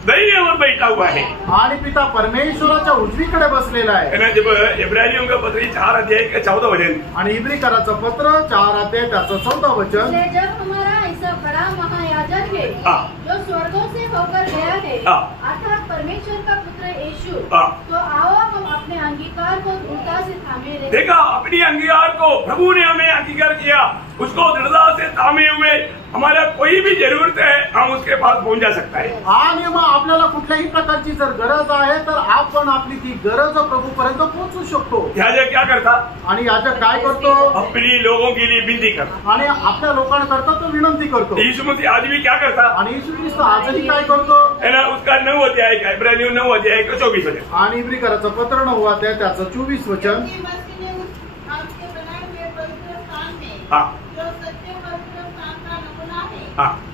दाहिने ओर बैठा हुआ है, आणि पिता परमेश्वराच्या उजवीकडे बसलेला आहे। है ना। जब इब्रानियों का पत्र 4 अध्याय का 14 वचन, आणि इब्रिकराचं पत्र 4 अध्याय त्याचं 14 वचन, इसलिए जब हमारा ऐसा बड़ा महायाजक महायाजक है जो स्वर्गों से होकर गया है अर्थात परमेश्वर का पुत्र यीशु, तो आओ हम अपने अंगीकार को दृढ़ता से थामे रहे। देखा, अपनी अंगीकार को प्रभु ने हमें अंगीकार किया, उसको दृढ़ता से थामे हुए हमारा कोई भी जरूरत है हम उसके पास पहुंच जा सकता है। आणि मग आपल्याला कुठल्याही प्रकारची जर गरज आहे तर आपण आपली ती गरज प्रभूपर्यंत पोहोचू शकतो। याजक क्या करता? आणि याजक काय करतो? अपनी लोगों के लिए विनती करता। आणि आपल्या लोकांकरता तो विनंती करतो। यीशु मसीह आज भी क्या करता? आणि येशू ख्रिस्त आजही काय करतो? है ना, उसका 9 अध्याय का, इब्रानियों 9 अध्याय का 24 वचन। आणि इब्रिकराचं पत्र 9 अध्याय त्याचं 24 वचन। क्योंकि मसीह ने उस आपके बनाए हुए पवित्र स्थान में जो सच्चे पवित्र स्थान का नमूना है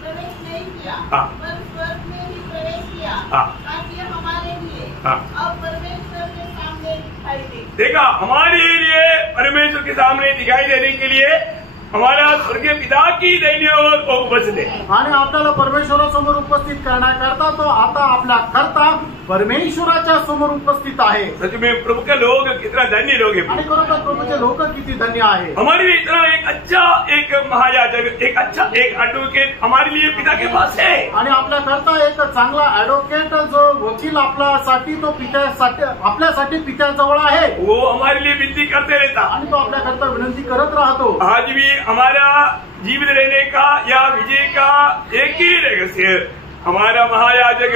प्रवेश नहीं किया, पर स्वर्ग में ही प्रवेश किया, ताकि हमारे लिए अब परमेश्वर के सामने दिखाई दे। देखा, हमारे लिए परमेश्वर के सामने दिखाई देने के लिए हमारा स्वर्गीय पिता की दाहिनी ओर उपस्थित है। आणि आपल्याला परमेश्वरासमोर उपस्थित करण्याकरता तो आता आपल्या करता परमेश्वराच्या समोर उपस्थित आहे। सच में प्रभु के लोग कितना धन्य लोग हैं। आणि खरोखर प्रभूचे लोक किती धन्य आहे। हमारे लिए इतना एक अच्छा एक महायाजक, एक अच्छा एक एडवोकेट हमारे लिए पिता के पास है। आणि आपल्या करता एक चांगला ऍडव्होकेट जो वकील आपल्यासाठी तो पित्यासाठी आपल्यासाठी पित्याजवळ आहे। वो हमारे लिए विनती करते रहता आणि तो आपल्या करता विनंती करत राहतो। आज भी हमारा जीवित रहने का या विजय का एक ही रहस्य, हमारा महायाजक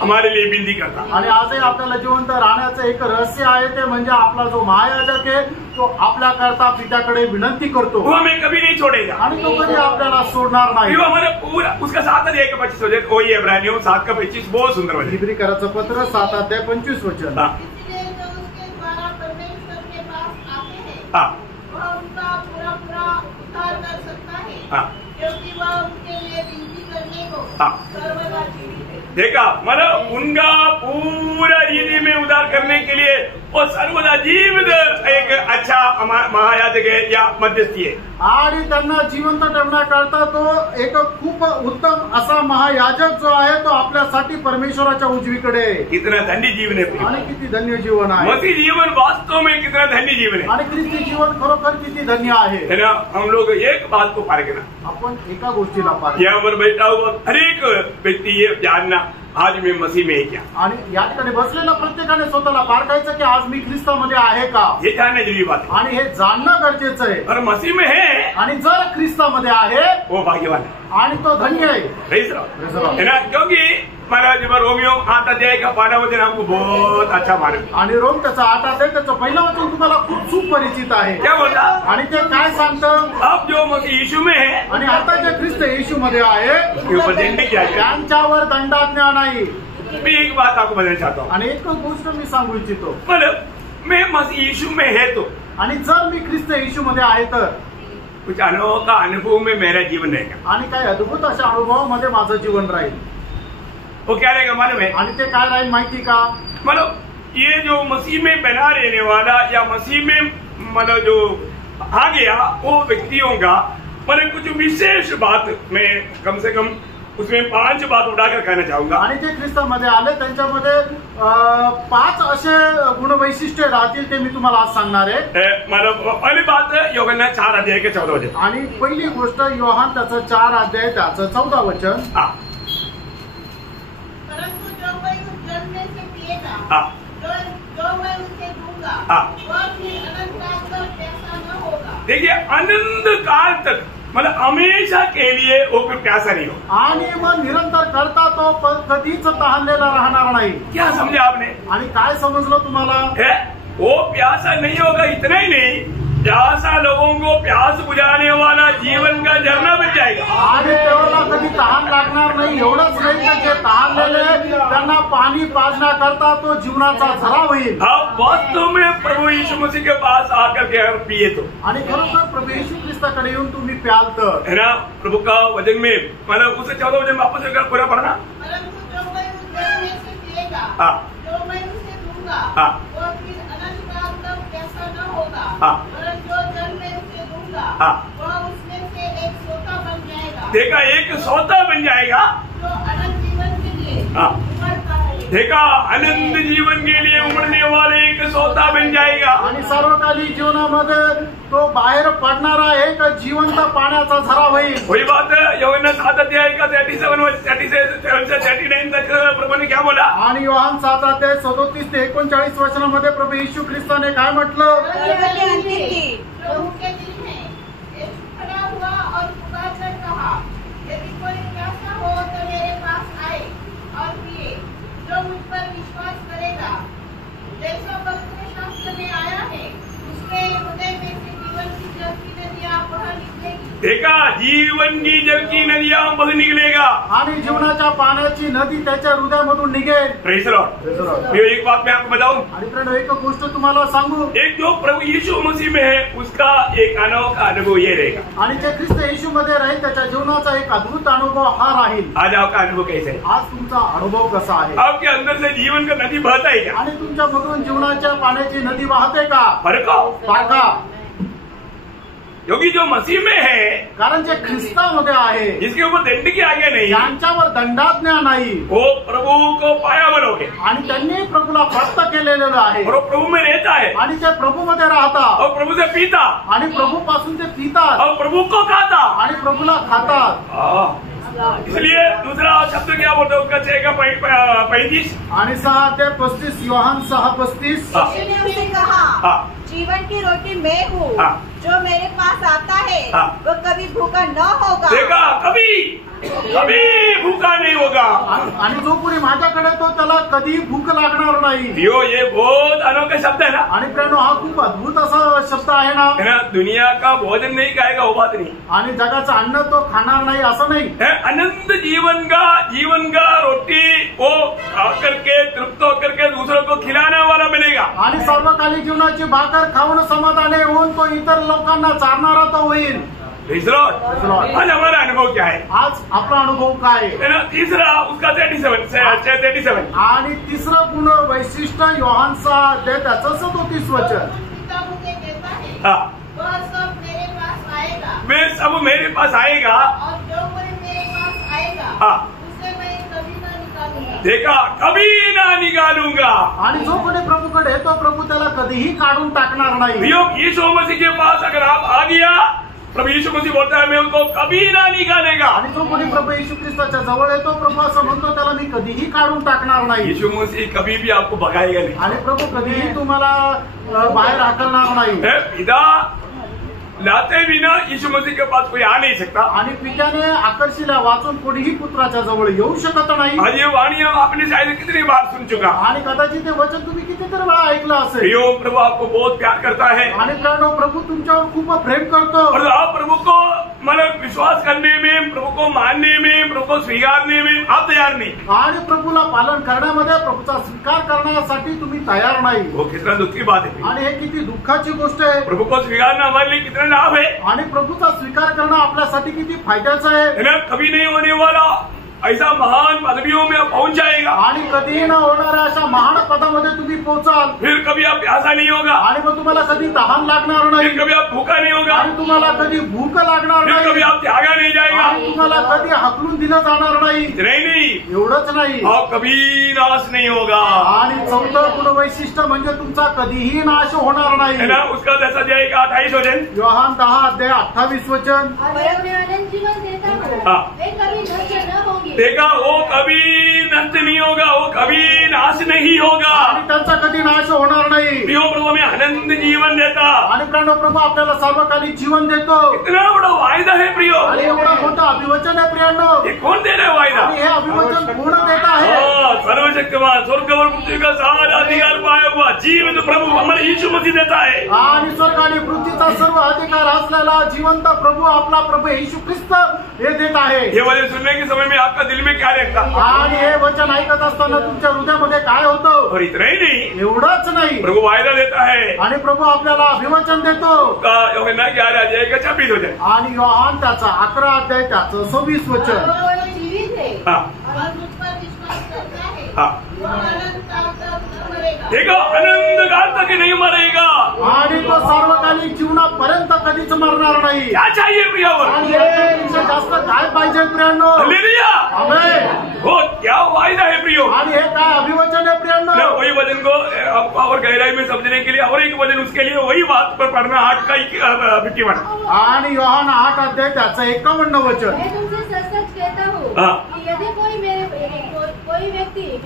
हमारे लिए विनती करता। आणि आजही आपल्याला जिवंत राहण्याचं एक रहस्य आहे, ते म्हणजे आपला जो महायाजक आहे तो आपल्या करता पित्याकडे विनंती करतो। वो हमें कभी नहीं छोड़ेगा आणि तो कधी आपल्याला सोडणार नाही। वो हमारा पूरा उसका 7 अध्याय का 25 वचन, वही इब्रानियों 7 का 25 बहुत सुंदर वचन। इब्रिकराचं पत्र 7 अध्याय 25 वचन। इसलिए जो उसके द्वारा परमेश्वर के पास आते हैं वह उनका पूरा उद्धार कर सकता है, क्योंकि वह उनके लिए विनती करने को सर्वदा जीवित है। देखा, मतलब उनका पूरा रीति में उद्धार करने के लिए वो सर्वदा जीवित एक अच्छा महायाजक है या मध्यस्थी है। आणि त्यांना जिवंत ठेवण्याकरता तो एक खूप उत्तम असा महायाजक जो आहे तो आपल्यासाठी परमेश्वराच्या उजवीकडे आहे। कितना धन्य जीवन है आणि किती धन्य जीवन आहे। मसीह जीवन वास्तव में कितना धन्य जीवन है। आणि ख्रिस्ती जीवन खरोखर किती धन्य आहे। है ना, हम लोग एक बात को पार करना, आपण एका गोष्टीला पार यहाँ पर बैठा हुआ हर एक व्यक्ति ये जानना आज मैं मसीह में है क्या। आणि या ठिकाणी बसलेल्या प्रत्येकाने स्वतःला पारखायचं की आज मी ख्रिस्तामध्ये आहे का, ये जानना जरूरी बात है। आणि हे जाणणं गरजेचं आहे। और मसीह में है आणि जर ख्रिस्तामध्ये आहे वो भाग्यवान है आणि तो धन्य आहे। Praise the Lord। है ना, क्योंकि महाराज जब रोमियो 8 अध्याय का 12 वचन हमको बहुत अच्छा मालूम। आणि रोम त्याचा 8 अध्याय त्याचं पहिलं वचन तुम्हाला खूप सुपरिचित आहे। क्या बोलता? आणि ते काय सांगतं? अब जो मसीह यीशु में है आणि आता जे ख्रिस्त येशू मध्ये आहे उसके ऊपर दंड क्या है। त्यांच्यावर दंडाज्ञा नाही। मैं एक बात आपको बताना चाहता हूँ, आणि एकच गोष्ट मी सांगू इच्छितो, मतलब मैं मसीह यीशु में है तो आणि जर मी ख्रिस्त येशू मध्ये आहे तर कुछ अनोखा अनुभव में मेरा जीवन रहेगा। आणि काही अद्भुत अशा अनुभवामध्ये माझं जीवन राहील। वो क्या रहेगा मालूम है? आणि ते काय राहील माहिती का? मतलब ये जो मसीह में बना रहने वाला या मसीह में मतलब जो आ गया वो व्यक्तियों का मतलब कुछ विशेष बात मैं कम से कम उसमें 5 बात उठाकर कहना चाहूंगा। आणि जे ख्रिस्तामध्ये आले त्यांच्यामध्ये 5 असे गुणवैशिष्ट्य राहतील, ते मी तुम्हाला आज सांगणार आहे। मतलब पहली बात यूहन्ना 4 अध्याय के 14 वचन। आणि पहिली गोष्ट योहान त्याचं 4 अध्याय त्याचं 14 वचन। परंतु जो कोई उस जल में से पिएगा जो मैं उसे दूंगा वह फिर अनंत काल तक प्यासा न होगा। देखिए, अनंत काल तक मतलब हमेशा के लिए वो कोई प्यासा नहीं हो। आणि मग निरंतर करता तो कधीच तहानलेला राहणार नाही। क्या समझे आपने? आणि काय समजलं तुम्हाला? वो प्यासा नहीं होगा, इतना ही नहीं, प्यासा लोगों को प्यास बुझाने वाला जीवन का झरना बन जाएगा। आणि तेवढा कधी तहान लागणार नाही। एवढंच नाही तर जे तहानलेले त्यांना पाणी पाजण्याकरता तो जीवनाचा झरा होईल। आप वास्तव में प्रभु यीशु मसीह के पास आकर के अगर पिए तो, आणि खरोखर प्रभू येशू ख्रिस्ताकडे येऊन तुम्ही प्याल तर, है ना, प्रभु का वचन में मतलब उसे 14 वचन वापस एक पूरा पढ़ना। परंतु जो कोई उस जल में से पिएगा जो मैं उसे दूंगा वह फिर अनंत काल तक प्यासा न होगा, पर जो जल मैं उसे दूंगा वह उसमें से एक सोता बन जाएगा। देखा, एक सोता बन जाएगा जो अनंत जीवन के लिए उमड़ता है। देखा, अनंत जीवन के लिए उमड़ने वाले एक सोता बन जाएगा। आणि सर्वकाली सार्वकालिक जीवनामध्ये तो बाहेर पडणारा एक जिवंत पाण्याचा झरा होईल. वही बात यूहन्ना 7 अध्याय का 37-39 तक प्रभु ने क्या बोला. आणि योहान 7 अध्याय 37 ते 39 वचनामध्ये प्रभू येशू ख्रिस्ताने काय म्हटलं. प्रभु के दिल में यीशु खड़ा हुआ और पुकारकर कहा, यदि कोई प्यासा हो तो मेरे पास आए और पिए. जो मुझ पर विश्वास करेगा, जैसा पवित्र शास्त्र में आया है, उसके हृदय में से जीवन की जल की नदियां बह निकलेगी. देखा, जीवन की जल की नदियां बह निकलेगा. आणि जीवनाच्या पाण्याची नदी त्याच्या हृदयामधून निघेल. Praise Lord. मैं एक बात मैं आपको बताऊं. आणि फ्रेंड एक गोष्ट तुम्हाला सांगू. एक जो प्रभु यीशु मसीह में है उसका एक अनोखा अनुभव ये रहेगा. आणि जे ख्रिस्त येशू मध्ये राहील त्याच्या जीवनाचा एक अद्भुत अनुभव हा राहील. आज आपका अनुभव कैसा है. आज तुमचा अनुभव कसा आहे. आपके अंदर से जीवन का नदी बहता है क्या. आणि तुमच्या मधून जीवनाच्या पाण्याची नदी वाहते का. फरक पाका. क्योंकि जो मसीह में है, कारण जे ख्रिस्तामध्ये आहे, जिसके ऊपर दंड की आज्ञा नहीं, ज्यांच्यावर दंडाज्ञा नाही, वो प्रभु को पाया बनोगे. आणि त्यांनी प्रभूला प्राप्त केलेलं आहे. और वो प्रभु में रहता है आणि ते प्रभूमध्ये राहतात. और प्रभु से पीता आणि प्रभू पासून ते पितात. और प्रभु को खाता. आणि प्रभूला खातात. इसलिए दूसरा शब्द क्या बोलते हैं उसका 6:35. आणि 6:35 योहान 6:35. यीशु ने उसे कहा, जीवन की रोटी मैं हूँ. जो मेरे पास आता है वो कभी भूखा न होगा. देखा, कभी भूखा नहीं होगा. आणि जो कोणी माझ्याकडे तो त्याला कधी भूक लागणार नाही. ये बहुत अनोखा शब्द है ना. आणि प्रेरणो हा खूप अद्भुत असा शब्द आहे ना. दुनिया का भोजन नहीं खाएगा वो बात नहीं. आणि जगाचं अन्न तो खाणार नाही असं नाही. अनंत जीवन का रोटी वो खा करके तृप्त होकर के दूसरों को खिलाने वाला बनेगा. आणि सर्वकालिक जीवनाची भाकर खाऊन समाधानी होऊन तो इतर लोकांना चारणारा तो होईल. आज हमारा अनुभव क्या है. आज आपला अनुभव काय है ना. तीसरा उसका 37. आणि तिसरं गुण वैशिष्ट्य योहान 6 त्याचं 37 वचन. पिता मुझे कहता है, हाँ. वह सब मेरे पास आएगा. वे सब मेरे पास आएगा. और जो कोई मेरे पास आएगा, हाँ. उसे मैं कभी न निकालूंगा. देखा, कभी ना निकालूंगा. आणि जो कोणी प्रभूकडे तो प्रभू त्याला कधीही काढून टाकणार नाही. यीशु मसीह के पास अगर आप आ गया, प्रभु यीशु मसीह बोलता है मैं उनको कभी ना निकालेगा. आणि जो कोणी प्रभू येशू ख्रिस्ताच्या जवळ येतो प्रभू असं म्हणतो त्याला मी कधीही काढून टाकणार नाही. यीशु मसीह कभी भी आपको भगाएगा नहीं. आणि प्रभू कधीही तुम्हाला बाहेर हाकलणार नाही. पिता लाते बिना यीशु मसीह के पास कोई आ नहीं सकता. आणि पित्याने आकर्षीला वाचून कोणीही पुत्राच्या जवळ येऊ शकत नाही. आज ये वाणी आपने शायद कितनी बार सुन चुका. आणि कदाचित ते वचन तुम्ही कितीतरी वेळा ऐकलं असेल. प्रभु आपको बहुत प्यार करता है. आणि प्रेरणो प्रभू तुमच्यावर खूप प्रेम करतो. और आप प्रभु को मतलब विश्वास करने में, प्रभु को मानने में, प्रभु को स्वीकारने में आप तैयार नहीं. आणि प्रभूला पालन करण्यामध्ये प्रभूचा स्वीकार करण्यासाठी तुम्ही तयार नाही. वो कितना दुख की बात है. आणि हे किती दुःखाची गोष्ट आहे. प्रभु को स्वीकारना हमारे लिए कितना लाभ है. आणि प्रभूचा स्वीकार करणं आपल्यासाठी किती फायद्याचं आहे. कभी नहीं होने वाला ऐसा महान पदवियों में आप पहुंच जाएगा. आणि कधीही न होणाऱ्या अशा महान पदामध्ये तुम्ही पोहोचाल. फिर कभी आप प्यासा नहीं होगा. आणि मग तुम्हाला कधी तहान लागणार नाही. फिर कभी आप भूखा नहीं होगा. आणि तुम्हाला कधी भूक लागणार फिर नाही. कभी आप त्यागा नहीं जाएगा. आणि तुम्हाला कधी हाकलून दिलं जाणार नाही. नहीं, एवढंच नाही, आप कभी नाश नहीं होगा. आणि चौथं गुण वैशिष्ट्य म्हणजे तुमचा कधीही नाश होणार नाही. है ना. उसका 10 अध्याय का 28 वचन. योहान 10:28 वचन. और मैं उन्हें अनंत जीवन देता हूँ. हाँ. वे कभी नष्ट न होंगे. देखा, वो कभी नष्ट नहीं होगा, वो कभी नाश नहीं होगा. आणि त्यांचा कधी नाश होणार नाही. प्रियो प्रभु में अनंत जीवन देता. आणि प्रेरणो प्रभू आपल्याला सर्वकालिक जीवन देतो. इतना बड़ा वायदा है प्रियो. आणि एवढा मोठा अभिवचन आहे प्रियांनो. ये कौन दे रहा है वायदा. आणि हे अभिवचन कोण देत आहे. सर्वशक्तिमान स्वर्ग और पृथ्वी का सारा अधिकार पाया हुआ जीवित प्रभु हमारे यीशु मसीह देता है. आणि स्वर्ग आणि पृथ्वीचा सर्व अधिकार असलेला जिवंत प्रभू आपला प्रभू येशू ख्रिस्त हे देत आहे. ये वचन सुनने के समय में आपका दिल में क्या रहता. आणि हे वचन ऐकत असताना तुमच्या हृदयामध्ये काय होतं. और इतना ही नहीं, एवढंच नाही, प्रभु वायदा देता है. आणि प्रभू आपल्याला अभिवचन देतो. यूहन्ना 11 अध्याय का 26 वचन. आणि योहान त्याचा 11 अध्याय त्याचं 26 वचन. वो जीवित है हाँ. और मुझ पर विश्वास करता है, हाँ. वो अनंत काल तक न मरेगा. देखो, अनंत काल तक नहीं मरेगा. आणि तो सार्वकालिक जीवनापर्यंत कधीच मरणार करणार नाही. क्या चाहिए प्रियावर? आणि यापेक्षा जास्त काय पाहिजे प्रियांनो? हालेलुया. आमेन. हो, क्या वायदा है प्रियो. आणि हे काय अभिवचन आहे प्रियांनो? वही वजन को और गहराई में समझने के लिए और एक वजन उसके लिए वही बात पर पढ़ना 8 का 51. आणि योहान 8 अध्याय त्याचं 51 वचन. मैं तुमसे सच सच कहता हूँ हाँ। कि यदि कोई व्यक्ति मेरे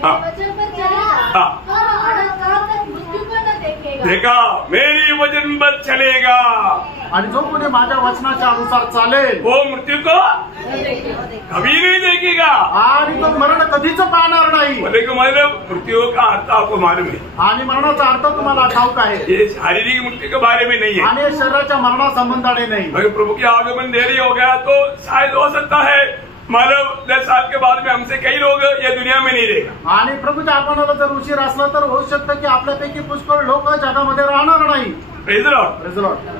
हाँ। वचन पर चलेगा हाँ। तो वह अनंत काल तक मृत्यु को न देखेगा. देखा, मेरी वजन पर चलेगा, आणि जो कोणी माझ्या वचनाच्या अनुसार चालेल वो मृत्यू को कभी नहीं देखेगा. आणि तो मरण कधीच पाहणार नाही. बोले कि मतलब मृत्यु का अर्थ आपको मालूम है. आणि मरणाचा अर्थ तुम्हाला ठाऊक आहे. ये शारीरिक मृत्यु के बारे में नहीं है. आणि हे शरीराच्या मरणासंबंधाने नाही. अगर प्रभु की आगमन देरी हो गया तो शायद हो सकता है मतलब 10 साल के बाद में हमसे कई लोग ये दुनिया में नहीं रहेगा. आणि प्रभूच्या आगमनाला जर उशीर असला तर होऊ शकतं की आपल्यापैकी पुष्कळ लोक जगामध्ये राहणार नाही. Praise the Lord. Praise the Lord.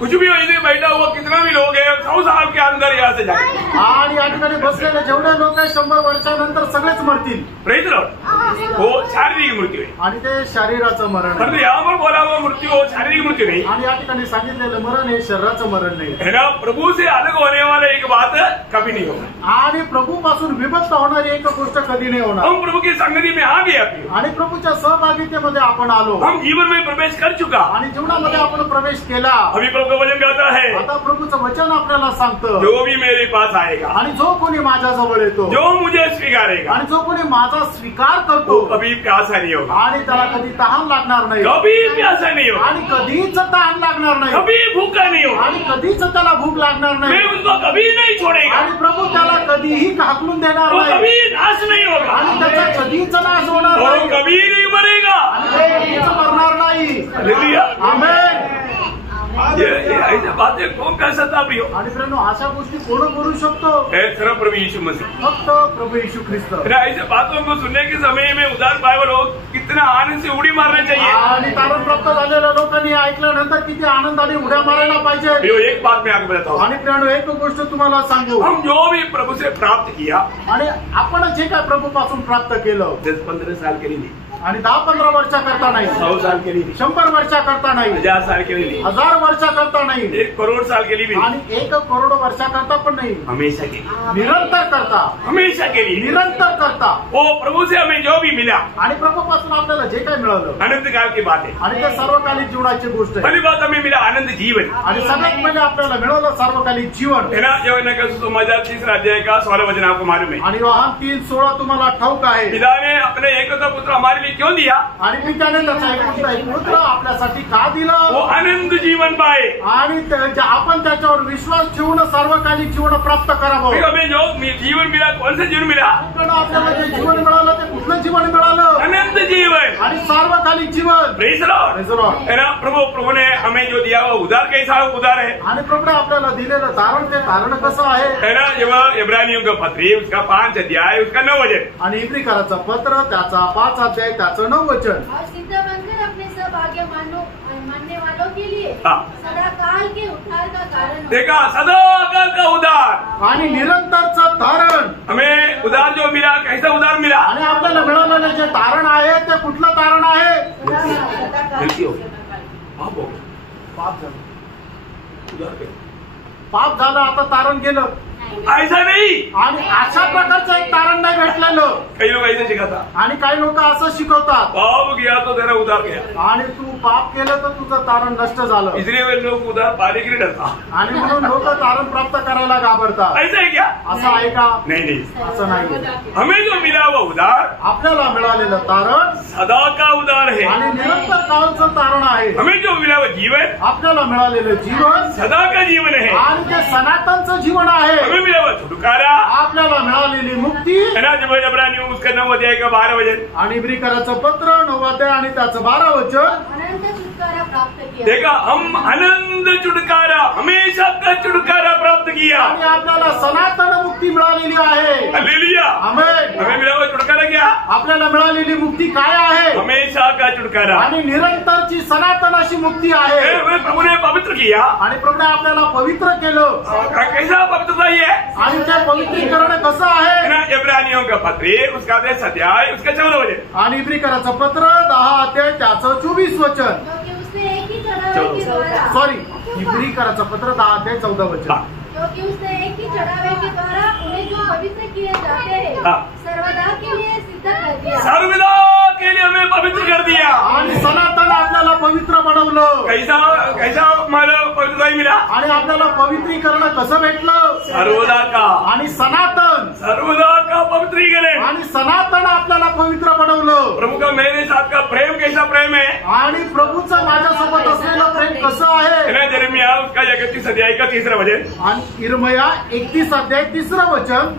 कुछ भी वैसे बैठा हुआ कितना भी लोग है 100 साल के अंदर यहाँ से जाए. आणि या ठिकाणी बसलेले जेवढे लोक आहेत 100 वर्षानंतर सगळेच मरतील. Praise the Lord. वो शारीरिक मृत्यु है. आणि ते शरीराचं मरण परंतु आहे. यहाँ पर बोला हुआ मृत्यु वो शारीरिक मृत्यु नहीं आणि या ठिकाणी सांगितलेलं मरण हे शरीराचं मरण नाही. है ना. प्रभु से अलग होने वाला एक बात कभी नहीं होगा. आणि प्रभूपासून विभक्त होणारी एक गोष्ट कधी नाही होणार. हम प्रभु की संगति में आ गए अपनी. आणि प्रभूच्या सहभागितेमध्ये आपण आलो. हम जीवन में प्रवेश कर चुका. आणि जीवनामध्ये आपण प्रवेश केला. अभी प्रभु का वचन कहता है, आता प्रभूचं वचन आपल्याला सांगतं, जो भी मेरे पास आएगा, आणि जो कोणी माझ्या जवळ येतो, जो मुझे स्वीकारेगा, आणि जो कोणी माझा स्वीकार करतो, वो कभी प्यासा नहीं होगा. आणि त्याला कधी तहान लागणार नाही. कभी प्यासा नहीं होगा. आणि कधीच तहान लागणार नाही. कभी भूखा नहीं होगा. आणि कधीच त्याला भूक लागणार मैं नाही. उसको कभी नहीं छोड़ेगा. आणि प्रभू त्याला कधीही हाकलून देणार वो नाही. कभी नाश नहीं होगा. आणि त्याचा कधीच नाश होणार वो नाही. कभी नहीं मरेगा. आणि ते कधीच मरणार नाही. हालेलुया. आमेन. ये ऐसी बातें कौन कर सकता प्रियो? आणि फ्रेंड, अशा गोष्टी कोण करू शकतो? सिर्फ प्रभु यीशु मसीह. फक्त प्रभू येशू ख्रिस्त. ऐसे बातों को सुनने के समय में उदार पाए हुए लोग कितना आनंद से उड़ी मारना चाहिए. आणि तारण प्राप्त झालेल्या लोकांनी ऐकल्यानंतर किती आनंदाने उड्या मारायला पाहिजे. प्रियो, एक बात मैं आपको बताता हूँ. आणि फ्रेंड, एक गोष्ट तुम्हाला सांगू, हम जो भी प्रभु से प्राप्त किया, आणि आपण जे काय प्रभूपासून प्राप्त केलं, 10-15 साल के लिए नहीं, आणि 10-15 वर्षाकरता नाही, 100 साल के लिए नहीं, 100 वर्षाकरता नाही, 1000 साल के लिए नहीं, 1000 वर्षाकरता नाही, 1 करोड़ साल के लिए भी नहीं, आणि 1 करोड वर्षाकरता पण नाही, हमेशा के लिए, निरंतर करता, हमेशा के लिए. निरंतर करता. वो प्रभु से हमें जो भी मिला, आणि प्रभूपासून आपल्याला जे काय मिळालं, अनंत काल की बात है. आणि ते सर्वकालिक जीवनाची गोष्ट आहे. पहली बात हमें मिला आनंद जीवन. आणि सगळ्यात पहिले आपल्याला मिळालं सार्वकालिक जीवन. है ना. योहन्ना का सुसमाचार 3 अध्याय का 16 वचन आपको मालूम है. आणि योहान 3:16 तुम्हाला ठाऊक आहे. पिता ने अपने एकलौता पुत्र हमारे लिए क्यों दिया? आणि पित्याने त्याचा एक पुत्र आपल्यासाठी का वो दिलं? आनंद जीवन पाए. आणि आपण त्याच्यावर विश्वास ठेवून सार्वकालिक जीवन प्राप्त करावं. फिर हमें जो जीवन मिला, कौन सा जीवन मिला? आपल्याला आपल्याला जे जीवन मिळालं ते कुठलं जीवन मिळालं? अनंत जीवन. आणि सार्वकालिक जीवन. Praise the Lord. Praise the Lord. है ना. प्रभु ने हमें जो दिया वो उदार कैसा उदार है. आणि प्रभूने आपल्याला दिलेलं तारण, ते तारण कसं आहे? है ना. जेव्हा इब्रानियों का पत्र उसका 5 अध्याय उसका 9 वचन. आणि इब्रिकराचं पत्र त्याचा 5 अध्याय त्याचं 9 वचन. और सिद्ध बनकर अपने सब आज्ञा मानने वालों के लिए हाँ. सदा काल के उद्धार का कारण हो. देखा, सदा काल का उदार. आणि निरंतरचं तारण. हमें उदार जो मिला, कैसा उदार मिला? आणि आपल्याला मिळालेलं जे तारण आहे ते कुठलं तारण आहे? गलती हो गई. पाप हो गया. पाप झालं. उदार क्या? पाप झालं, आता तारण गेलं. ऐसा नहीं. आणि अशा प्रकारचं एक तारण नाही भेटलेलं. कई लोग ऐसे सिखाता, आणि काही लोक असं शिकवतात, पाप गया तो तेरा उदार गया. आणि तू पाप केलं तर तुझं तारण नष्ट झालं. इसलिए वे लोग उदार पाने के लिए डरता. आणि म्हणून लोक तारण प्राप्त करायला घाबरतात. ऐसा है क्या? असं आहे का? नहीं नहीं. असं नाही. हमें जो मिला वो उदार आपल्याला मिळालेलं तारण सदा का उदार है. आणि निरंतर काळचं तारण आहे. हमें जो मिला वो जीवन आपल्याला मिळालेलं जीवन सदा का जीवन है. आणि ते सनातनचं जीवन आहे. हमें मिला वो छुटकारा. आपल्याला मिळालेली मुक्ती. है ना. जब इब्रानियों उसका 9 अध्याय का 12 वचन. आणि इब्रिकराचं पत्र 9 अध्याय आणि त्याचं 12 वचन. अनंत छुटकारा प्राप्त किया. देखा, हम आनंद छुटकारा, हमेशा का छुटकारा प्राप्त किया. आणि आपल्याला सनातन मुक्ती मिळालेली आहे. हालेलुया. आमेन. हमें मिला वो छुटकारा क्या? आपल्याला मिळालेली मुक्ती काय आहे? हमेशा का छुटकारा. आणि निरंतरची सनातन अशी मुक्ती आहे. हमें प्रभु ने पवित्र किया. आणि प्रभूने आपल्याला पवित्र केलं. कैसा पवित्रता ये? आणि ते पवित्रीकरण कसं आहे? है ना. इब्रानियों का पत्र उसका 10 अध्याय उसका 14 वचन. आणि इब्रिकराचं पत्र 10 अध्याय त्याचं 24 वचन. क्योंकि उसने एक ही चढ़ावे के द्वारा सॉरी, इब्री कराचा पत्र 10:14 क्योंकि उसने एक ही चढ़ावे के द्वारा उन्हें जो पवित्र किए जाते हैं सर्वदा के लिए सिद्ध कर दिया। सर्वदा के लिए हमें पवित्र कर दिया आणि सनातन आपल्याला पवित्र बनवलं। कैसा मला पवित्रता मिला आणि आपल्याला पवित्रीकरण कसं भेटलं? सर्वदा का आणि सनातन सर्वदा का पवित्री गेले आणि सनातन आपल्याला पवित्र बनवलं। प्रभु का मेरे साथ का प्रेम कैसा प्रेम है आणि प्रभूचं माझ्यासोबत असलेलं प्रेम कसं आहे? जरमिया उसका 31 अध्याय का 3रा वचन आणि इर्मया 31 अध्याय 3रं वचन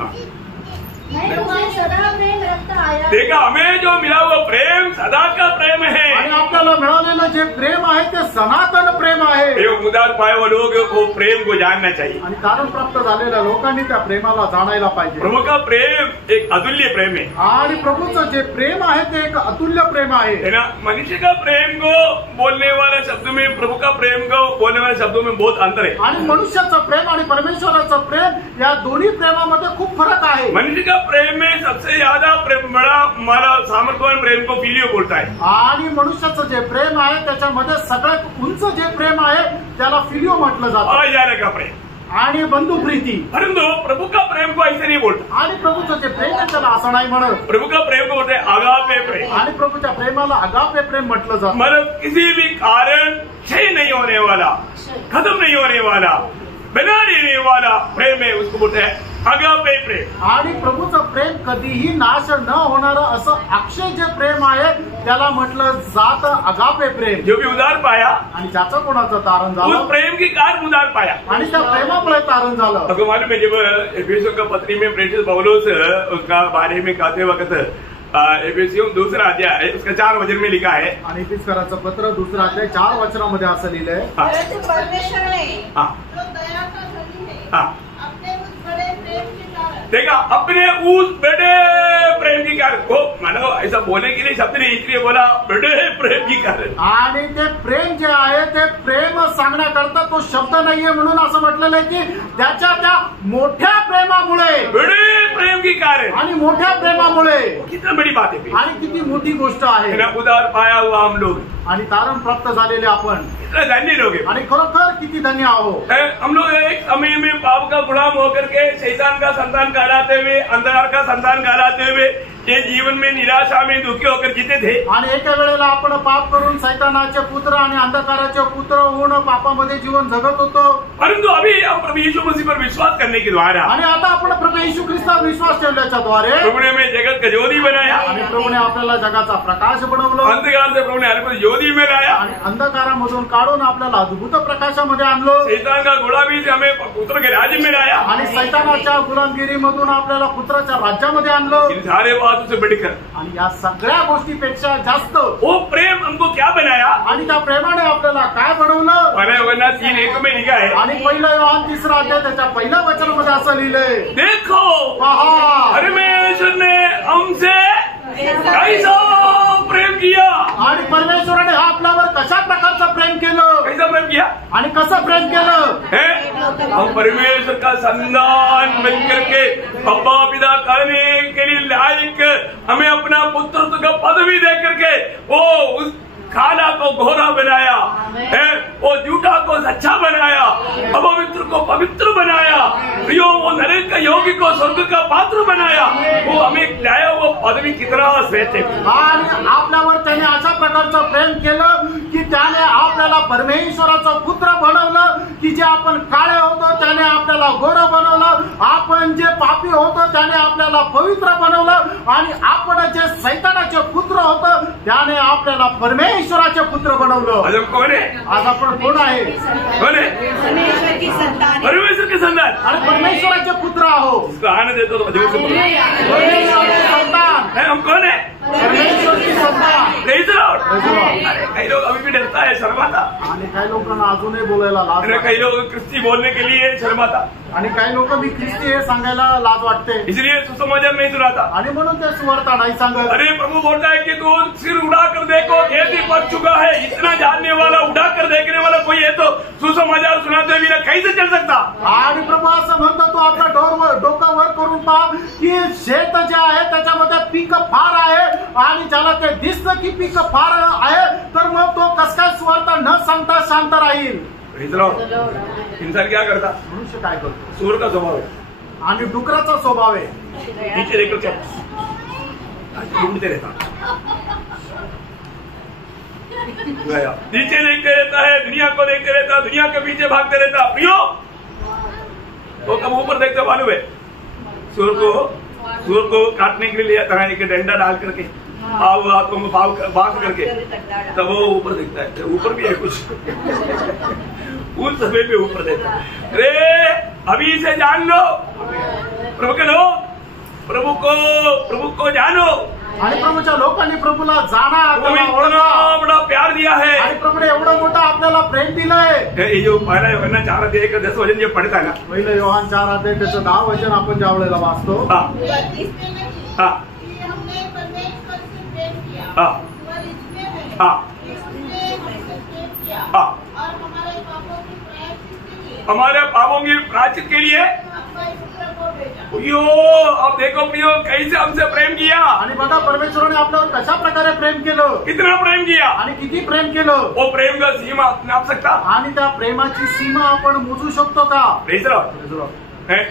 मैं उसे सदा प्रेम रखता आया। देखा हमें जो मिला वो प्रेम सदा का प्रेम है आणि आपल्याला मिळालेलं जे प्रेम आहे ते सनातन प्रेम आहे। उदार पाए वो लोग वो प्रेम को जानना चाहिए आणि तारण प्राप्त झालेल्या लोकांनी त्या प्रेमाला जाणायला पाहिजे। प्रभु का प्रेम एक अतुल्य प्रेम है आणि प्रभूचं जे प्रेम आहे ते एक अतुल्य प्रेम आहे ना। मनुष्य का प्रेम को बोलने वाले शब्दों में प्रभु का प्रेम को बोलने वाले शब्दों में बहुत अंतर है। आणि मनुष्याचं प्रेम आणि परमेश्वराचं प्रेम या दोन्ही प्रेमामध्ये खूप फरक आहे। मनुष्य का प्रेम में सबसे ज्यादा प्रेम बड़ा हमारा सामर्थ्यवान प्रेम को फिलियो बोलता है आणि मनुष्याचं जे प्रेम आहे त्याच्यामध्ये सगळ्यात उंच जे प्रेम आहे त्याला फिलियो म्हटलं जातं जाने का प्रेम आणि बंधु प्रीती। परंतु प्रभु का प्रेम को ऐसे नहीं बोलता आणि प्रभूचं जे प्रेम आहे त्याला असं नाही म्हणत। प्रभु का प्रेम को बोलते आगापे प्रेम आणि प्रभूच्या प्रेमाला अगापे प्रेम म्हटलं जातं। मतलब किसी भी कारण क्षय नहीं होने वाला खत्म नहीं होने वाला बना रहने वाला प्रेम है उसको बोलते हैं अगापे प्रेम। आणि प्रभूचं प्रेम कधीही नाश न होणारं असं अक्षय जे प्रेम आहे त्याला म्हटलं जात अगापे प्रेम। जो भी उदार पाया आणि ज्याचं कोणाचं तारण झालं उस प्रेम के कारण उदार पाया आणि त्या प्रेमामुळे तारण झालं। आपको मालूम है जब एफेसियों का पत्री में प्रेरित पौलुस उसका बारे में कहते वक्त एफेसियों 2रा अध्याय उसका 4 वचन में लिखा है आणि एफिसकराचं पत्र 2रा अध्याय 4 वचनामध्ये असं लिहिलंय परंतु परमेश्वर ने जो दया का धनी है अपने उस बड़े प्रेम के कारण देखा अपने उस बड़े प्रेम की कारण को मानो ऐसा बोलने के लिए शब्द नहीं इसलिए बोला बड़े प्रेम की कारण। आणि ते प्रेम जे आहे ते प्रेम सांगण्याकरता तो शब्द नाहीये म्हणून असं म्हटलेलं आहे की त्याच्या त्या मोठ्या प्रेमामुळे बड़े प्रेम की कारण आणि मोठ्या प्रेमामुळे कितना बड़ी बात है आणि किती मोठी गोष्ट आहे। उदार पाया हुआ हम लोग आणि तारण प्राप्त झालेले आपण इतना धन्य लोग हैं। आणि खरोखर किती धन्य आहोत। हम लोग एक समय में पाप का गुलाम होकर के शैतान का संतान कहलाते हुए अंधकार का संतान कहलाते हुए ये जीवन में निराशा में दुखी होकर जीते थे। आणि एका वेळेला आपण पाप करून सैतानाचे पुत्र आणि अंधकाराचे पुत्र होऊन पापामध्ये जीवन जगत होतो। परंतु अभी हम प्रभु यीशु मसीह पर विश्वास करने के द्वारा आणि आता आपण प्रभू येशू ख्रिस्तावर विश्वास ठेवल्याच्या द्वारे प्रभु ने हमें जगत का ज्योति बनाया आणि प्रभूने आपल्याला जगाचा प्रकाश बनवलं। अंधकार से प्रभु ने हमें ज्योति में लाया आणि अंधकारामधून काढून आपल्याला अद्भुत प्रकाशामध्ये आणलं। शैतान का गुलामी से हमें पुत्र के राज्य में लाया आणि सैतानाच्या गुलामगिरीमधून आपल्याला पुत्राच्या राज्यामध्ये आणलं। इन सारे बातों से बढ़कर आणि या सगळ्या गोष्टीपेक्षा जास्त वो प्रेम हमको क्या बनाया आणि त्या प्रेमाने आपल्याला काय बनवलं? पहले वरना 3:1 में लिखा है आणि 1 योहान 3रा अध्याय त्याच्या पहिल्या वचनामध्ये असं लिहिलंय देखो पहा परमेश्वर ने हमसे कैसा प्रेम किया। आणि परमेश्वराने हा आपल्यावर कशा प्रकारचं प्रेम केलं कैसा प्रेम किया आणि कसं प्रेम केलं? हम परमेश्वर का संतान बन करके अब्बा पिता कहने के लिए लायक हमें अपना पुत्र का पदवी दे करके वो उस काला को घोरा बनाया वो झूठा को सच्चा बनाया अपवित्र को पवित्र बनाया वो नरक का योगी को स्वर्ग का पात्र बनाया वो हमें लाया वो पदवी कितना श्रेष्ठ है। आणि आपल्यावर त्याने अशा प्रकारचं प्रेम केलं की त्याने आपल्याला परमेश्वराचं पुत्र बनवलं की जे आपण काळे होतो त्याने आपल्याला गोरं बनवलं। आपण जे पापी होतो त्याने आपल्याला पवित्र बनवलं आणि आपण जे सैतानाचे पुत्र होतो त्याने आपल्याला परमेश्वराचे पुत्र बनवलं। आज हम कौन है? आज आपण कोण आहे? कौन है? परमेश्वर की संतान परमेश्वर के संतान आणि परमेश्वराचे पुत्र आहोत। इसको आने दे तो जोर से बोलो। परमेश्वराचे संतान हम कौन है? परमेश्वर की संतान। Praise the Lord. अरे कई लोग अभी भी डरता है शर्माता आणि काही लोकांना अजूनही बोलायला लाज अरे वाटते। कई लोग ख्रिस्ती बोलने के लिए शर्माता आणि काही लोक मी ख्रिस्ती हे सांगायला लाज वाटते इसलिए सुसमाचार नहीं सुनाता। आणि म्हणून ते सुवार्ता नाही सांगत। अरे प्रभु बोलता है कि तू सिर उड़ा कर देखो खेती पक चुका है इतना जानने वाला उड़ा कर देखने वाला कोई है तो सुसमाचार सुनाते बिना कैसे चल सकता। आणि प्रभू असं म्हणतो तू आपला डोकं वर करून पहा की शेत जे आहे त्याच्यामध्ये पीक फार आहे आणि ज्याला ते दिसतं की पीक फार आहे तर मग तो कस काय सुवार्ता न सांगता शांत राहील। इंसान क्या करता? मनुष्य काय करतो? सूर का स्वभाव है आणि डुकराचा स्वभाव आहे. नीचे देखकर क्या ढूंढते रहता, नीचे देखते रहता है, दुनिया को देखते रहता, दुनिया के पीछे भागते रहता. प्रियो वो कब ऊपर देखते मालूम है? सूर को काटने के लिए आता है, एक डंडा डाल करके हाथों में बांध करके, तब वो ऊपर दिखता है. ऊपर भी है कुछ उस समय पे ऊपर देखता है. अरे अभी से जान लो प्रभु के लोग, प्रभु को जानो. आणि प्रभूच्या लोकांनी प्रभूला जाणा, इतना बड़ा प्यार दिया है. आणि प्रभूने एवढं मोठं आपल्याला प्रेम दिलंय. ये जो पहला योहान 4:10 वचन जे पढ़ता है ना, पहिलं योहान 4:10 त्याचं 10 वचन आपण ज्या वेळेला वाचतो, इसमें नहीं हाँ कि हमने परमेश्वर से प्रेम किया, हाँ पर इसमें है हाँ कि उसने हमसे प्रेम किया हाँ और हमारे पापों की प्रायश्चित के लिए हमारे पापों की प्रायश्चित के लिए अपने पुत्र को भेजा. यो अब देखो प्रियो कैसे हमसे प्रेम किया. आणि बघा परमेश्वराने आपल्यावर कशा प्रकारे प्रेम केलं, कितना प्रेम किया. आणि किती प्रेम केलं. वो प्रेम का सीमा नाप सकता? आणि त्या प्रेमाची सीमा आपण मोजू शकतो का? प्रेम है.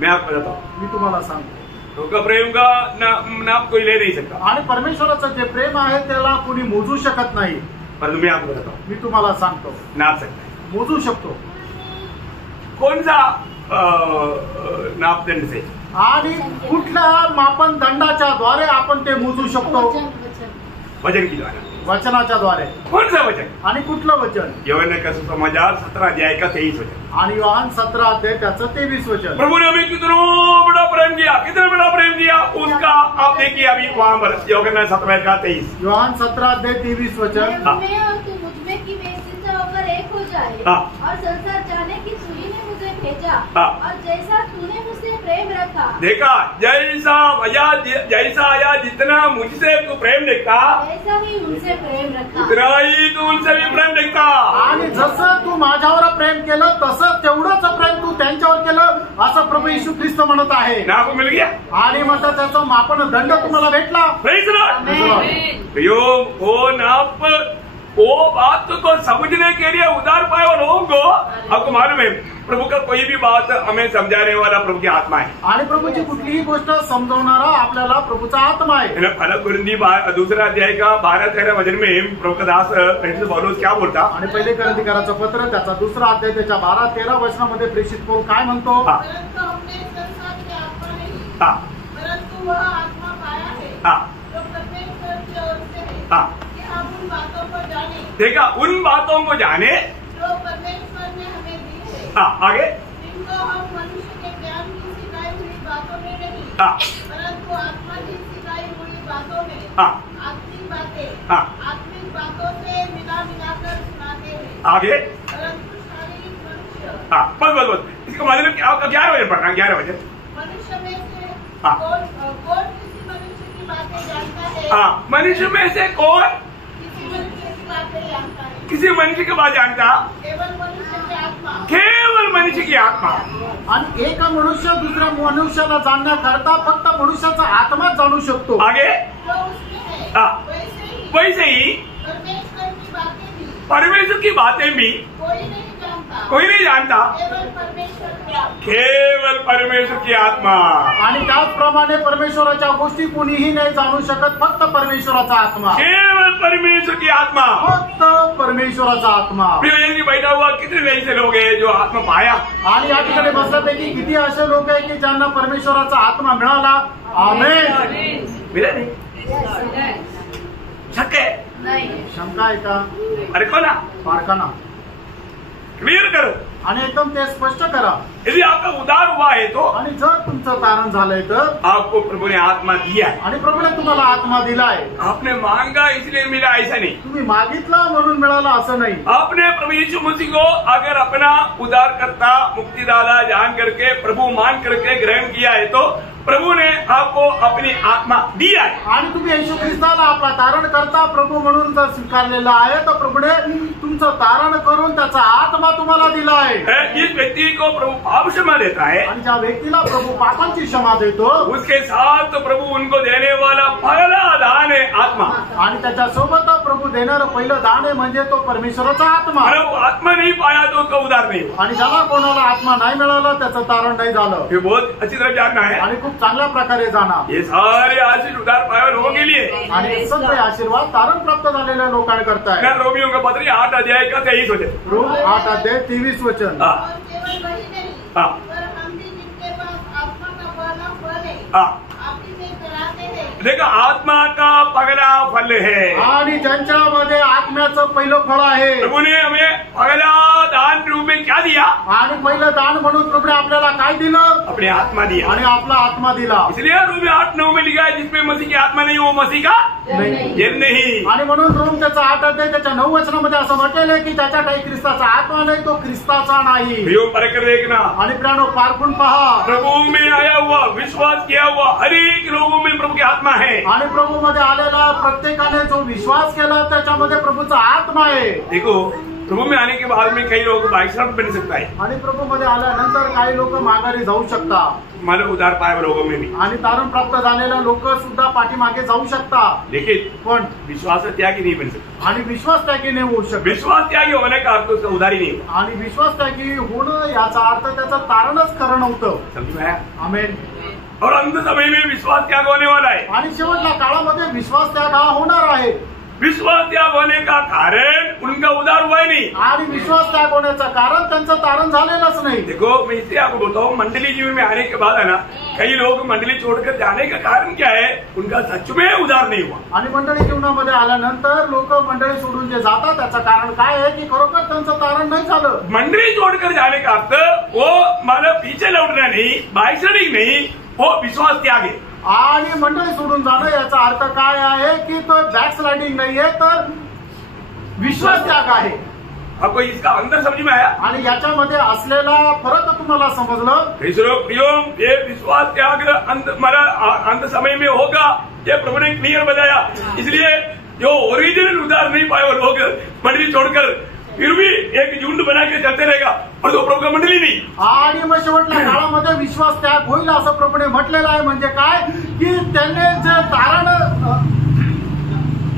मैं आपको बताता हूँ, मी तुम्हाला सांगतो, तो प्रेम का नाप कोई ले नहीं सकता. आणि परमेश्वराचं जे प्रेम आहे त्याला कोणी मोजू शकत नाही. पर मैं आपको बताता हूँ, मी तुम्हाला सांगतो, नाप सकता है. मोजू शकतो. कौन सा नापदंड से? आणि कुठल्या मापनदंडाच्या द्वारे आपण ते मोजू शकतो? वचन की द्वारा. वचनाच्या द्वारे. कौन सा वचन? आणि कुठलं वचन? यूहन्ना का सुसमाचार 17 का 23 वचन. आणि योहान 17 त्याचं 23 वचन. प्रभु ने हमें कितना बड़ा प्रेम किया, कितना बड़ा प्रेम किया, उसका आप देखिए अभी वहां पर यूहन्ना 17 का 23. योहान 17:23 वचन. मैं उनमें और तू मुझमें की वे सिद्ध होकर एक हो जाए, हाँ। और संसार जाने की तू ही ने मुझे भेजा, हाँ। और जैसा तूने मुझसे प्रेम रखा, देखा जैसा आया जितना मुझसे तू प्रेम देखता, वैसा ही उनसे प्रेम रखा. उतना ही तू उनसे भी प्रेम देखता. आणि जसं तू माझ्यावर प्रेम केलं तसं तेवढंच प्रेम तू त्यांच्यावर केलं, असं प्रभू येशू ख्रिस्त म्हणत आहे. ना आपको मिल गया. आणि मग त्याचा मापनदंड तुम्हाला भेटला. Praise the Lord. यो वो नाप वो बात को समझने के लिए उदार पाए हुए लोगों को आपको मालूम है प्रभु का कोई भी बात हमें समझाने वाला प्रभु की आत्मा है. आणि प्रभूची कुठलीही गोष्ट समजवणारा आपल्याला प्रभूचा आत्मा आहे. फलक कुरिन्दी 2 अध्याय का 12-13 वचन में प्रभु का दास प्रेषित पौलुस क्या बोलता? आणि पहिले करंथीकराचं पत्र त्याचा 2 अध्याय त्याच्या 12-13 वचनामध्ये प्रेषित पौल काय म्हणतो? परंतु हमने संसार की आत्मा नहीं, हाँ परंतु वह आत्मा पाया है हाँ जो परमेश्वर की ओर से है, हाँ. कि हम उन बातों को जाने देखा, उन बातों को जाने. जो परमेश्वर ने हमें दी है, हाँ आगे. जिनको हम मनुष्य के ज्ञान की सिखाई हुई बातों में नहीं, हाँ परंतु आत्मा की सिखाई हुई बातों में हाँ आत्मिक बातें हाँ आत्मिक बातों से मिलाकर सुनाते हैं. आगे. परंतु शारीरिक मनुष्य हाँ बस इसका मतलब क्या? आपका 11 वचन पढ़ना. 11 वचन. मनुष्य में से हाँ. कौन किसी मनुष्य की बातें जानता है? हाँ मनुष्य में से कौन किसी मनुष्य की बातें जानता है? किसी मनुष्य की बात जानता? केवल मनुष्य की आत्मा. केवल मनुष्य की आत्मा. आणि एक मनुष्य दुसऱ्या मनुष्याला जाणण्याकरता फक्त मनुष्याचा आत्माच जाणू शकतो. आगे. जो उसमें है हाँ. वैसे ही वैसे ही परमेश्वर की बातें भी परमेश्वर की बातें भी कोई नहीं जानता, कोई नहीं जानता, केवल परमेश्वर की आत्मा. केवल परमेश्वर की आत्मा. आणि त्याचप्रमाणे परमेश्वराच्या गोष्टी कुणीही नाही जाणू शकत, फक्त परमेश्वराचा आत्मा. केवल परमेश्वर की आत्मा. फक्त परमेश्वराचा आत्मा. प्रिय यही बैठा हुआ कितने ऐसे लोग हैं जो आत्मा पाया? आणि या ठिकाणी बसल्यापैकी किती असे लोक आहेत की ज्यांना परमेश्वराचा आत्मा मिळाला? आमेन. मिला नहीं? शक है? नहीं. शंका आहे का? अरे को ना पारखाना. क्लियर करो. आणि एकदम ते स्पष्ट करा. यदि आपका उदार हुआ है तो आणि जर तुमचं तारण झालंय तर आपको प्रभु ने आत्मा दिया है. आणि प्रभूने तुम्हाला आत्मा दिलाय. आपने मांगा इसलिए मिला ऐसा नहीं. तुम्ही मागितलं म्हणून मिळाला असं नाही. आपने प्रभु यीशु मसीह को अगर अपना उद्धारकर्ता मुक्तिदाता जान करके प्रभु मान करके ग्रहण किया है तो प्रभु ने आपको अपनी आत्मा दिया है. आणि तुम्ही येशू ख्रिस्ताला आपला तारण करता प्रभू म्हणून जर स्वीकारलेला आहे तर प्रभूने तुमचं तारण करून त्याचा आत्मा तुम्हाला दिला आहे. जिस व्यक्ति को प्रभु पाप क्षमा देता है आणि ज्या व्यक्तीला प्रभू पापांची क्षमा देतो उसके साथ प्रभु उनको देने वाला पहला दान है आत्मा. आणि त्याच्यासोबत प्रभु देणारं पहिलं दान आहे म्हणजे तो परमेश्वराचा आत्मा. अरे वो आत्मा नहीं पाया तो उसका उद्धार नहीं हुआ. आणि ज्याला कोणाला आत्मा नाही मिळाला त्याचं तारण नाही झालं. ये बहुत अच्छी तरह जानना है. आणि खूप चांगल्या प्रकारे जाणार. ये सारे आशीष उद्धार पाए हुए लोगों के लिए आणि सगळे आशीर्वाद तारण प्राप्त झालेल्या लोकांकरता मैं रोमियो का पत्र 8 अध्याय का 23 वचन. रोम 8 अध्याय 23 वचन. हाँ. और केवल वही नहीं, हाँ. पर हम भी जिनके पास आत्मा का पहला फल है, हाँ. आप ही से कराते हैं. देखो आत्मा का पगला फल है. आणि ज्यांच्यामध्ये आत्म्याचं पहिलं फळ आहे. प्रभु ने हमें पगला दान रूप में क्या दिया? आणि पहिलं दान म्हणून प्रभुने आपल्याला काय दिलं? अपने आत्मा दिया. आणि आपला आत्मा दिला. इसलिए रोमी 8:9 में लिखा है जिसमें मसीह की आत्मा नहीं वो मसीह का ये नहीं. आणि म्हणून रोम त्याचा 8 अध्याय त्याच्या 9 वचनामध्ये असं म्हटलेलं आहे की ज्याच्या काही ख्रिस्ताचा आत्मा नाही तो ख्रिस्ताचा नाही. प्रियो परकर देखना. आणि प्राणो पारखून पहा. प्रभु में आया हुआ विश्वास किया हुआ हर एक लोगों में प्रभु की आत्मा है. आणि प्रभू मध्ये आलेला प्रत्येकाने जो विश्वास केला त्याच्यामध्ये प्रभूचा आत्मा आहे. देखो प्रभु में आने के बाद में कई लोग बाइकसाइड बन सकता है. आणि प्रभू मध्ये आल्यानंतर काही लोक माघारी जाऊ शकतात. हमारे उद्धार पाए हुए लोगों में भी. आणि तारण प्राप्त झालेल्या लोक सुद्धा पाठीमागे जाऊ शकतात. लेकिन पण विश्वास त्यागी नहीं बन सकता. आणि विश्वास त्यागी नाही होऊ शकत. विश्वास त्यागी होने का अर्थ उसका उधारी नहीं हुआ. आणि विश्वास त्यागी होणं याचा अर्थ त्याचं तारणच खरं नव्हतं. समझ में आया? आमेन. और अंत समय में विश्वास त्याग होने वाला है. आणि शेवटच्या काळामध्ये विश्वास त्याग हा होणार आहे. विश्वास त्याग होने का कारण उनका उद्धार हुआ ही नहीं. आणि विश्वास त्याग होण्याचं कारण त्यांचं तारण झालेलंच नाही. देखो मैं इसलिए आपको बोलता हूँ मंडली जीवन में आने के बाद है ना कई लोग मंडली छोड़कर जाने का कारण क्या है? उनका सच में उद्धार नहीं हुआ. आणि मंडळी जीवनामध्ये आल्यानंतर लोक मंडळी सोडून जे जातात त्याचं कारण काय आहे की खरोखर त्यांचं तारण नाही झालं. मंडली छोड़कर जाने का अर्थ वो मतलब पीछे लौटना नहीं, बाइकसाइडिंग नहीं, वो विश्वास त्याग है. आणि मंडळी सोडून जाणं याचा अर्थ काय आहे की तो बॅकस्लाइडिंग नाहीये तर विश्वास त्याग आहे. आपको इसका अंदर समझ में आया? आणि याच्यामध्ये असलेला फरक तुम्हाला समजलं? प्रियो ये विश्वास त्याग अंत समय में होगा ये प्रभु ने क्लियर बताया. इसलिए जो ओरिजिनल उद्धार नहीं पाए वो लोग मंडली छोड़कर फिर भी एक झुंड बना के चलते रहेगा और तो प्रभु का मंडली नहीं. आणि मग शेवटच्या काळामध्ये विश्वास त्याग होईल असं प्रभूने म्हटलेलं आहे. म्हणजे काय की त्याने जे तारण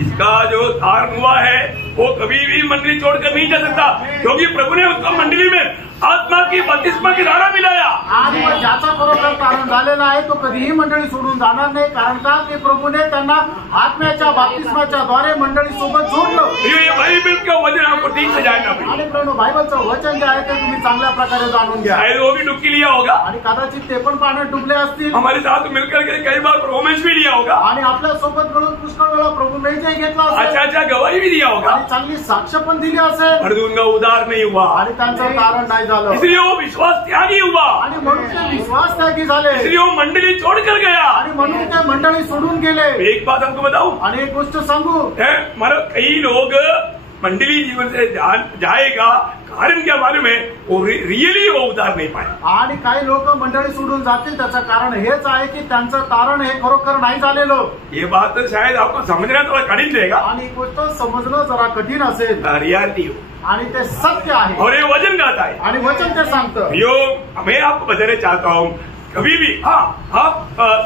इसका जो तारण हुआ है वो कभी भी मंडली छोड़कर नहीं जा सकता क्योंकि प्रभु ने उसको मंडली में आत्मा की बपतिस्मा की धारा मिलाया. आणि मग ज्याचा खरोखर तारण झालेला आहे तो कधीही मंडळी सोडून जाणार नाही. कारण का की प्रभूने त्यांना आत्म्याच्या बाप्तिस्माच्या द्वारे मंडळी सोबत जोडलं. ये बाइबल का वचन आपको ठीक से जानना पड़ेगा. आणि प्रभू बायबलचं वचन जे आहे ते तुम्ही चांगल्या प्रकारे जाणून घ्या. शायद वो भी डुबकी लिया होगा. आणि कदाचित ते पण पाण्यात डुबले असतील. हमारे साथ मिलकर के कई बार परफॉर्मेंस भी लिया होगा. आणि आपल्या सोबत मिळून पुष्कळ वेळा प्रभू मेजही घेतला असेल. अच्छा गवाही भी दिया होगा. आणि चांगली साक्ष पण दिली असेल. पर उनका उद्धार नहीं हुआ. आणि त्यांचं तारण नाही झालं. इसलिए वो विश्वास त्यागी हुआ. आणि म्हणून ते विश्वास त्यागी झाले. इसलिए वो मंडली छोड़कर गया. आणि म्हणून ते मंडळी सोडून गेले. एक बात हमको बताऊं. आणि एक गोष्ट सांगू. मतलब कई लोग मंडली जीवन से जाएगा कारण क्या मालूम है वो रियली वो उद्धार नहीं पाए. आणि काही लोक मंडळी सोडून जातील त्याचं कारण हेच आहे की त्यांचं तारण हे खरोखर नाही झालेलं. ये बात तो शायद आपको समझना थोड़ा कठिन रहेगा. आणि ही गोष्ट समजणं जरा कठीण असेल. रियलिटी हो आणि ते सत्य आहे. और ये वचन गाता है. आणि वचन ते सांगतं. यो मैं आपको बताना चाहता हूँ कभी भी आप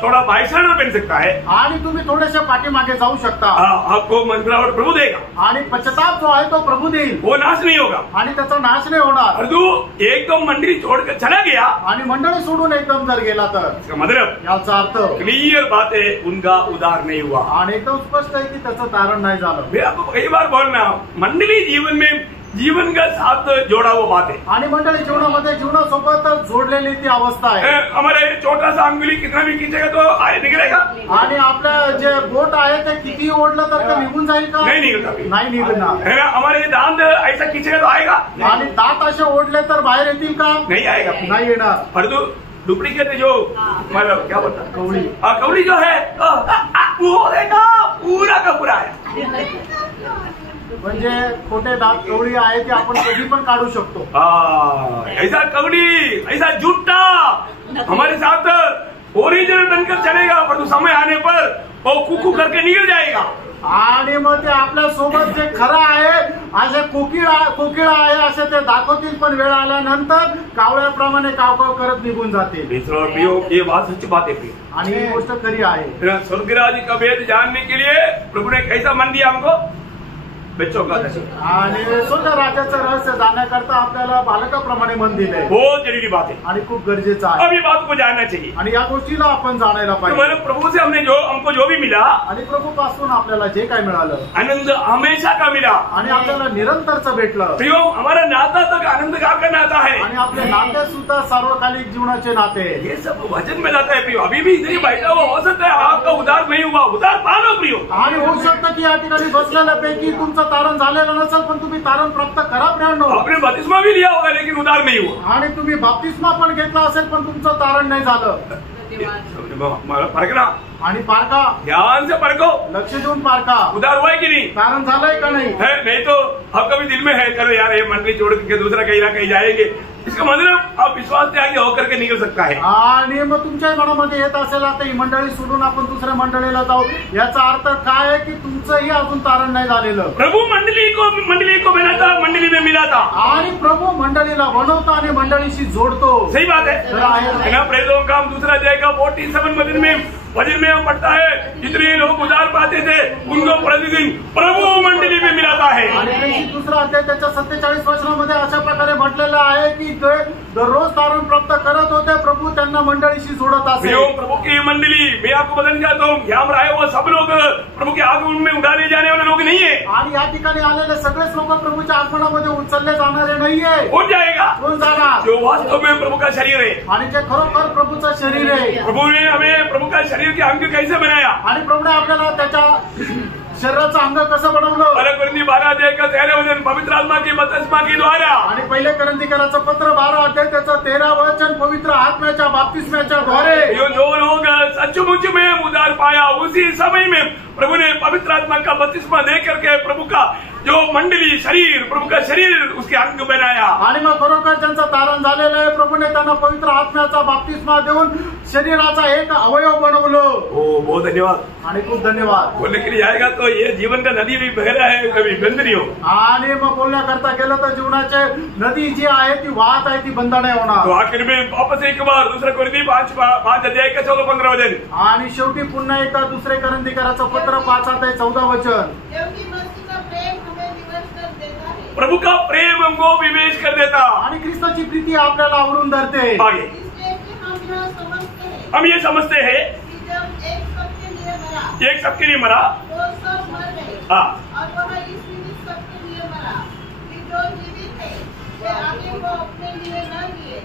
थोड़ा बाइसाइडर बन सकता है. आणि तुम्ही थोडेसे पाठीमागे जाऊ शकता. आपको मंत्रावट प्रभु देगा. आणि पश्चाताप जो आहे तो प्रभु देईल. वो नाश नहीं होगा. आणि त्याचा नाश नाही होणार. और तू एकदम मंडली छोड़कर चला गया. आणि मंडळी सोडून एकदम जर गेला तर इसका मतलब याचा अर्थ क्लियर बात है उनका उद्धार नहीं हुआ. आणि एकदम स्पष्ट आहे की त्याचं तारण नाही झालं. मैं आपको कई बार बोलना मंडली जीवन में जीवन का साथ जोड़ा हुआ बात है. आणि मंडळी जीवनामध्ये जीवनासोबत जोडलेली ती अवस्था आहे. हमारे छोटा सा अंगुली कितना भी खींचेगा तो आगे निकलेगा. आणि आपलं जे बोट आहे ते किती ओढलं तर ते निघून जाईल का? नहीं निकलता. नाही निघणार. है ना. हमारे दांत ऐसा खींचेगा तो आएगा. आणि दात असे ओढले तर बाहेर येतील का? नहीं आएगा. नाही येणार. पर तू डुप्लीकेट जो मतलब क्या बोलता कवळी. कवड़ी जो है वो देखा पूरा का पूरा है. म्हणजे खोटे दात कवळी आहे ते आपण कधी पण काढू शकतो. ऐसा कवड़ी ऐसा झूठा हमारे साथ ओरिजिनल बनकर चलेगा पर तो समय आने पर वो कुकू करके निकल जाएगा. आणि मग ते आपल्या सोबत जे खरं आहे असे कोकिळा आहे असे ते दाखवतील पण वेळ आल्यानंतर कावळ्याप्रमाणे कावकाव करत निघून जातील. ये बात सच्ची बात है. आणि ही गोष्ट खरी आहे. स्वर्गराज का भेद जानने के लिए प्रभु ने कैसा मन दिया हमको. बच्चों का दर्शन। आणि स्वर्ग राज्याचं रहस्य जाणण्याकरता आपल्याला बालकाप्रमाणे मन दिलंय, बहुत जरूरी बात है, आणि खूप गरजेचं आहे, अब ये बात को जानना चाहिए। आणि या गोष्टीला आपण जाणायला तो पाहिजे। मतलब प्रभु से हमको जो भी मिला, आणि प्रभूपासून आपल्याला जे काय मिळालं आनंद हमेशा का मिला, आणि आपल्याला निरंतरच भेटलं, प्रियो हमारा नाता तक आनंद का नाता है, आणि आपले नाते सुद्धा सार्वकालिक जीवनाचे नाते। ये सब वचन में जाता है प्रियो। अभी भी इधर ही बैठा हुआ हो सकता है आपका उद्धार नहीं हुआ, उद्धार पा लो प्रियो। आणि होऊ शकतं की या ठिकाणी बसलेल्यापैकी तुमचं तारण झालेलं नसेल, पण तुम्ही तारण प्राप्त करा प्रियांनो। आपने बपतिस्मा भी लिया होगा लेकिन उद्धार नहीं हुआ, आणि तुम्ही बाप्तिस्मा पण घेतला असेल, पण तुमचं तारण नाही झालं। परखना, आणि पारका, ध्यान से परखो, लक्ष देऊन पारका, उद्धार हुआ है कि नहीं, तारण झालंय का नाही है नहीं तो आप कभी दिल में है चलो यार ये मंडली छोड़ के दूसरा कहीं ना कहीं जाएंगे, इसका मतलब आप विश्वास से आगे होकर के निकल सकता है। आणि मग तुमच्या मनामध्ये येत असेल आता ही मंडळी सोडून आपण दुसऱ्या मंडळीला जाऊ, याचा अर्थ काय आहे की तुमचंही अजून तारण नाही झालेलं। प्रभु मंडली को बनाता, मंडली में मिलाता, आणि प्रभू मंडळीला बनवतो आणि मंडळीशी जोडतो। सही बात है ना। प्रेरितों का हम दूसरा जाएगा 47 वचन में हम पढ़ता है जितने लोग उद्धार पाते थे उनको प्रतिदिन प्रभु मंडली में मिलाता है। आणि दुसरा अध्याय त्याच्या 47 वचनामध्ये अशा प्रकारे म्हटलेलं आहे की ते दररोज तारण प्राप्त करत होते, प्रभु त्यांना मंडळीशी जोडत असे। प्रभु की मंडली, मैं आपको बताना चाहता हूँ यहाँ पर आए वो सब लोग प्रभु के आगमन में उठाने जाने वाले लोग नहीं है, आणि या ठिकाणी आलेले सगळेच लोक प्रभूच्या आगमनामध्ये उचलले जाणारे नाहीये। कौन जाएगा? कोण जाणार? जो वास्तव में प्रभु का शरीर है, आणि जे खरोखर प्रभूचं शरीर आहे। प्रभु ने हमें प्रभु का शरीर के अंग कैसे बनाया, आणि प्रभूने आपल्याला त्याच्या शरीराचं अंग कसं बनवलं। 12 पवित्र आत्मा की बपतिस्मा के द्वारा, आणि पहिले करंथीकराचं पत्र 12 अध्याय त्याचं 13 वचन पवित्र आत्म्याच्या बाप्तिस्म्याच्या द्वारे। जो लोग सचमुच में उद्धार पाया उसी समय में प्रभु ने पवित्र आत्मा का बपतिस्मा दे करके प्रभु का जो मंडली शरीर, प्रभु का शरीर उसके अंग बनाया। आणि मग खरोखर ज्यांचं तारण झालेलं आहे प्रभूने त्यांना पवित्र आत्म्याचा बाप्तिस्मा देऊन शरीराचा एक अवयव बनवलं। ओ बहुत धन्यवाद, आणि खूप धन्यवाद। बोलने के लिए जाएगा तो ये जीवन का नदी भी बह रहा है, कभी बंद नहीं हो। आणि मग बोलण्याकरता गेलं तर जीवनाचे नदी जी आहे ती वाहत आहे, ती बंद नाही होणार। तो आखिर में वापस एक बार दूसरा कोरिन्थी 5 अध्याय का 14-15 वचन, आणि शेवटी पुन्हा एकदा दुसरे करंथीकराचं पत्र 5 अध्याय 14 वचन। क्योंकि मसीह का प्रेम हमें विवश कर देता है, प्रभु का प्रेम हमको विवेश कर देता, आणि ख्रिस्ताची प्रीती आपल्याला आवरून धरते। आगे इसलिए कि हम यह समझते हैं हम ये समझते हैं कि जब एक सबके लिए मरा एक सबके लिए मरा, तो सब मर गए, हाँ, और वह इस निमित्त सबके लिए मरा कि जो जीवित है वे आगे को अपने लिए न लिए,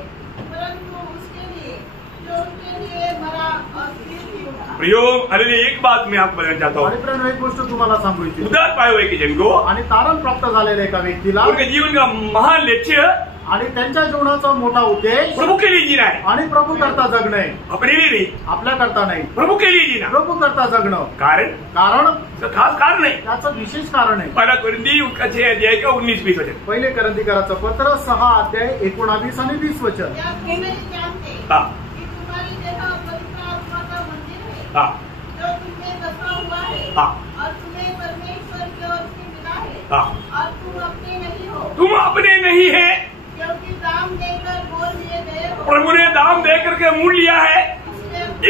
परंतु उसके लिए जो उनके लिए मरा और फिर भी उठा। प्रियो अरे एक बात मैं आपको बताना चाहता आणि हूँ, प्रेम एक गोष्ट तुम्हाला सांगू इच्छितो, उद्धार पाए हुए के जन को आणि तारण प्राप्त झालेल्या एका व्यक्तीला उनके जीवन का महान लक्ष्य आणि त्यांच्या जीवनाचा मोठा उद्देश प्रभु के लिए जीना है, आणि प्रभू करता जगणे, अपने लिए नहीं, आपल्या करता नाही, प्रभु के लिए जीना। प्रभू करता जगणं। कारण कारण तो खास कारण नहीं, त्याचं विशेष कारण आहे। 1 कोरिन्थी उसका 6 अध्याय का 19-20 वचन, पहिले करंथीकराचं पत्र 6 अध्याय 19 आणि 20 वचन। क्या तुम नहीं जानते हाँ कि तुम्हारी देह पवित्र आत्मा का मंदिर है, हाँ जो तुम्हें बसा हुआ है, हाँ और तुम्हें परमेश्वर की ओर से मिला है, हाँ, और तुम अपने नहीं हो, तुम अपने नहीं है, क्योंकि दाम देकर मोल लिए गए हो, प्रभु ने दाम दे करके मूल लिया है,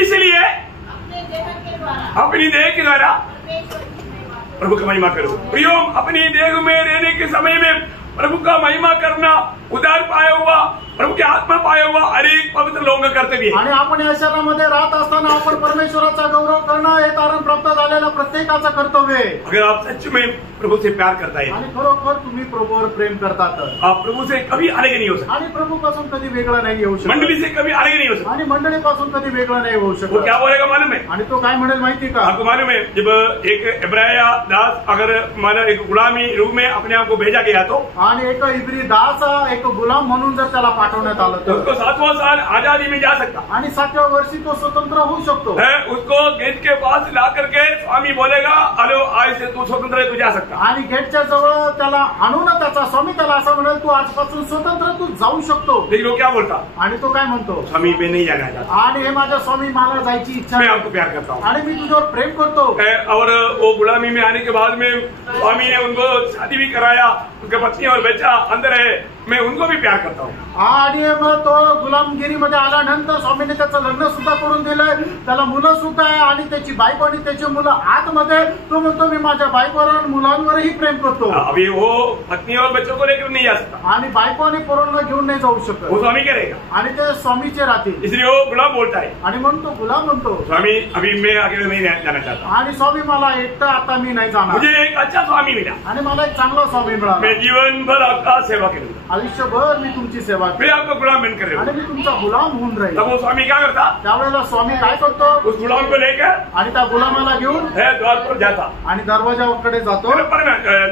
इसलिए अपने देह के द्वारा अपनी देह के द्वारा परमेश्वर की महिमा करो। प्रभु का महिमा करो। प्रियो अपनी देह में रहने के समय में प्रभु का महिमा करना, उद्धार पाया हुआ, प्रभु की आत्मा पाया हुआ हर एक पवित्र लोगों का कर्तव्य है। आणि आपण या शहरामध्ये राहत असताना आपण परमेश्वराचा गौरव करणं हे तारण प्राप्त झालेलं प्रत्येकाचं कर्तव्य आहे। अगर आप सच में प्रभु से प्यार करता है, आणि खरोखर तुम्ही प्रभूवर प्रेम करतात, आप प्रभु से कभी अलग नहीं हो सकते, आणि प्रभूपासून कधी वेगळं नाही होऊ मंडली शकत, से कभी अलग नहीं हो सकते। आणि मंडळीपासून कधी वेगळं नाही होऊ वो शकत। क्या बोलेगा मालूम है? आणि तो काय म्हणेल माहिती का? आपको मालूम है जब एक इब्राया दास अगर मानो एक गुलामी रूप में अपने आप को भेजा गया तो आणि एक इब्री दास एक गुलाम म्हणून जर त्याला पाठवण्यात आलं तर उसको 7वां साल आजादी में जा सकता आणि 7व्या वर्षी तो स्वतंत्र होऊ शकतो। है, उसको गेट के पास ला करके स्वामी बोलेगा अरे आज से तू स्वतंत्र है, तू जा सकता। आणि गेटच्या जवळ त्याला आणून त्याचा स्वामी त्याला असं म्हणेल तू आजपासून स्वतंत्र तू जाऊ शकतो। लेकिन वो क्या बोलता? आणि तो काय म्हणतो? स्वामी पे नहीं जाना चाहता, आणि हे माझ्या स्वामी मला जायची इच्छा मैं नाही आपको प्यार करता हूँ। आणि मी तुझ्यावर प्रेम करतो। है, और वो गुलामी में आने के बाद में स्वामी ने उनको शादी भी कराया, उसके पत्नी और बच्चा अंदर है, मैं उनको भी प्यार करता हूँ. आणि मग तो गुलामगिरीमध्ये आल्यानंतर स्वामीने त्याचं लग्न सुद्धा करून दिलंय, त्याला मुलं सुद्धा आहे आणि त्याची बायको आणि त्याची मुलं आतमध्ये. तो म्हणतो मी माझ्या बायकोवर आणि मुलांवरही प्रेम करतो. अभी वो पत्नी और बच्चों को लेकर नहीं जा सकता, आणि बायको आणि पोरांना घेऊन नाही जाऊ शकत. वो स्वामी करेगा. आणि ते स्वामीचे राहतील. इसलिए वो गुलाम बोलता है, आणि म्हणून तो गुलाम म्हणतो स्वामी अभी मैं अकेले नहीं जाना चाहता, आणि स्वामी मला एकटा आता मी नाही जाणार. मुझे एक अच्छा स्वामी मिला, आणि मला एक चांगला स्वामी मिळाला. मैं जीवन भर आपका सेवा करूंगा, आयुष्यभर मी तुमची सेवा मैं केली आपका गुलाम बनकर आणि रहूंगा. मी तुमचा गुलाम होऊन राहील. तब वो स्वामी क्या करता, त्यावेळेला स्वामी काय करतो, उस गुलाम को लेकर आणि त्या गुलामाला घेऊन द्वार पर जाता. आणि दरवाजाकडे जातो.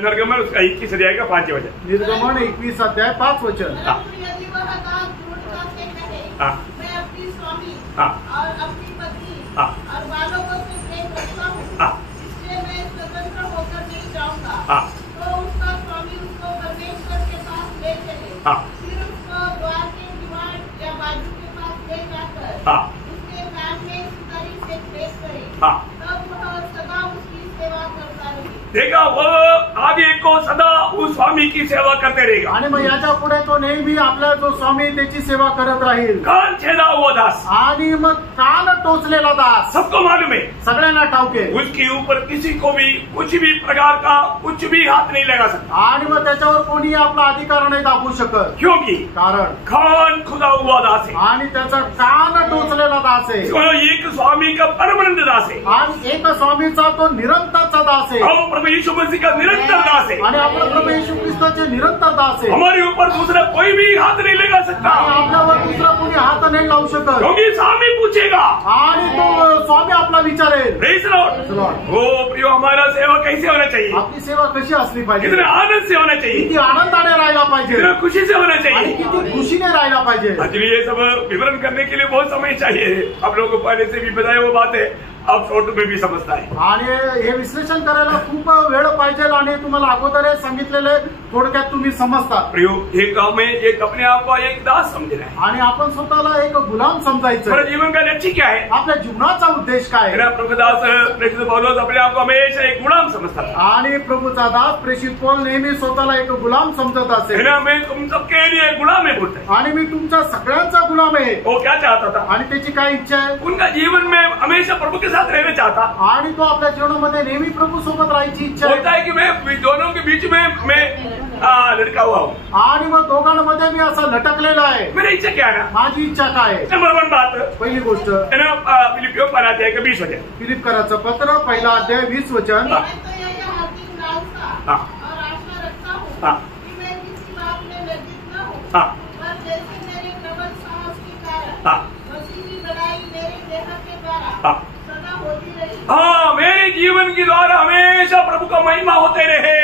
निर्गमन उसका 21 अध्याय का 5 वचन. निर्गमन 21 अध्याय 5 वचन. यदि वह दास दृढ़ता से कहे, हाँ. मैं अपनी स्वामी हाँ. और अपनी पत्नी हाँ. और बालकों से प्रेम रखता हूँ, हाँ. इसलिए मैं स्वतंत्र होकर नहीं जाऊंगा, हाँ. तो उसका स्वामी उसको परमेश्वर के पास ले चले. हाँ. फिर उसको द्वार के दीवार या बाजू के पास ले जाकर हाँ. उसके कान में सुतरी से प्रेस करे. हाँ. तब वह सदा उसकी सेवा करता रहे. देखा, वो आदि को सदा उस स्वामी की सेवा करते रहेगा. आणि मग याच्या पुढे तो नेहमी आपला जो स्वामी त्याची सेवा करत राहील. कान छेदा हुआ दास, आणि मग कान टोचलेला दास सबको मालूम है, सगळ्यांना ठाऊके. उसके ऊपर किसी को भी कुछ भी प्रकार का कुछ भी हाथ नहीं लगा सकता. आणि मग त्याच्यावर कोणी आपला अधिकार नाही दाखवू शकत. क्योंकि कारण कान खुदा हुआ दास है, आणि त्याचा कान टोचलेला दास आहे. वो एक स्वामी का परमानेंट दास है. आणि एक स्वामीचा तो निरंतरचा दास आहे. हम प्रभु यीशु मसीह का निरंतर दास है. आणि आपण प्रभू येशू ख्रिस्ताचे निरंतर दास आहे. हमारे ऊपर दूसरा कोई भी हाथ नहीं लगा सकता, आणि आपल्यावर दुसरा कोणी हात नाही लावू शकत. क्योंकि स्वामी पूछेगा. आणि तो स्वामी आपला विचारेल. Praise the Lord. वो प्रियो, हमारा सेवा कैसे होना चाहिए, आपली सेवा कशी असली पाहिजे, कितने आनंद से होना चाहिए, किती आनंदाने राहायला पाहिजे, कितने खुशी से होना आणि चाहिए. किती खुशीने राहायला पाहिजे. एक्चुअली ये सब विवरण करने के लिए बहुत समय चाहिए. आप लोगों को पहले से भी बताए वो बात है, अब शॉर्ट में भी समझता है. आणि हे विश्लेषण करायला खूप वेळ पाहिजे आणि तुम्हाला अगोदर हे सांगितलेले थोडक्यात तुम्ही समजता. प्रियो, ये काम में एक अपने आप को एक दास समझ रहा है. आणि आपण स्वतःला एक गुलाम समजायचं. हमारे जीवन का लक्ष्य क्या है? आपल्या जीवनाचा उद्देश काय मेरा प्रभुदास प्रेषित पौलुस अपने आप को हमेशा एक गुलाम समझता था. आणि प्रभूचा दास प्रेषित पौल नेहमी स्वतःला एक गुलाम समजत असेल. है ना, मैं तुम सबके लिए गुलाम है बोलता है. आणि मी तुमच्या सगळ्यांचा गुलाम आहे. वो क्या चाहता था? आणि त्याची काय इच्छा आहे, उनका जीवन में हमेशा प्रभु के साथ रहना चाहता. आणि तो आपल्या जीवनामध्ये नेहमी प्रभू सोबत राहायची इच्छा बोलता आहे. है कि मैं दोनों के बीच में मैं लड़का हुआ हूँ. आणि मग दोघांमध्ये मी असं लटकलेलो आहे. मेरी इच्छा क्या है ना, माझी इच्छा काय आहे, नंबर 1 बात पहिली गोष्ट है ना, फिलिपियों पढ़ा है कि 20 वचन. फिलिप कराचं पत्र पहिला अध्याय 20 वचन. हाँ. मैं तो यह हार्दिक लालसा हाँ. और आशा रखता हूँ हाँ. कि मैं किसी बात में लज्जित न हूँ, हाँ. पर जैसे मेरे प्रबल साहस के कारण हाँ. मसीह की बड़ाई मेरे देह के द्वारा हाँ. सदा होती रही. हाँ, मेरे जीवन के द्वारा हमेशा प्रभु का महिमा होते आणि रहे.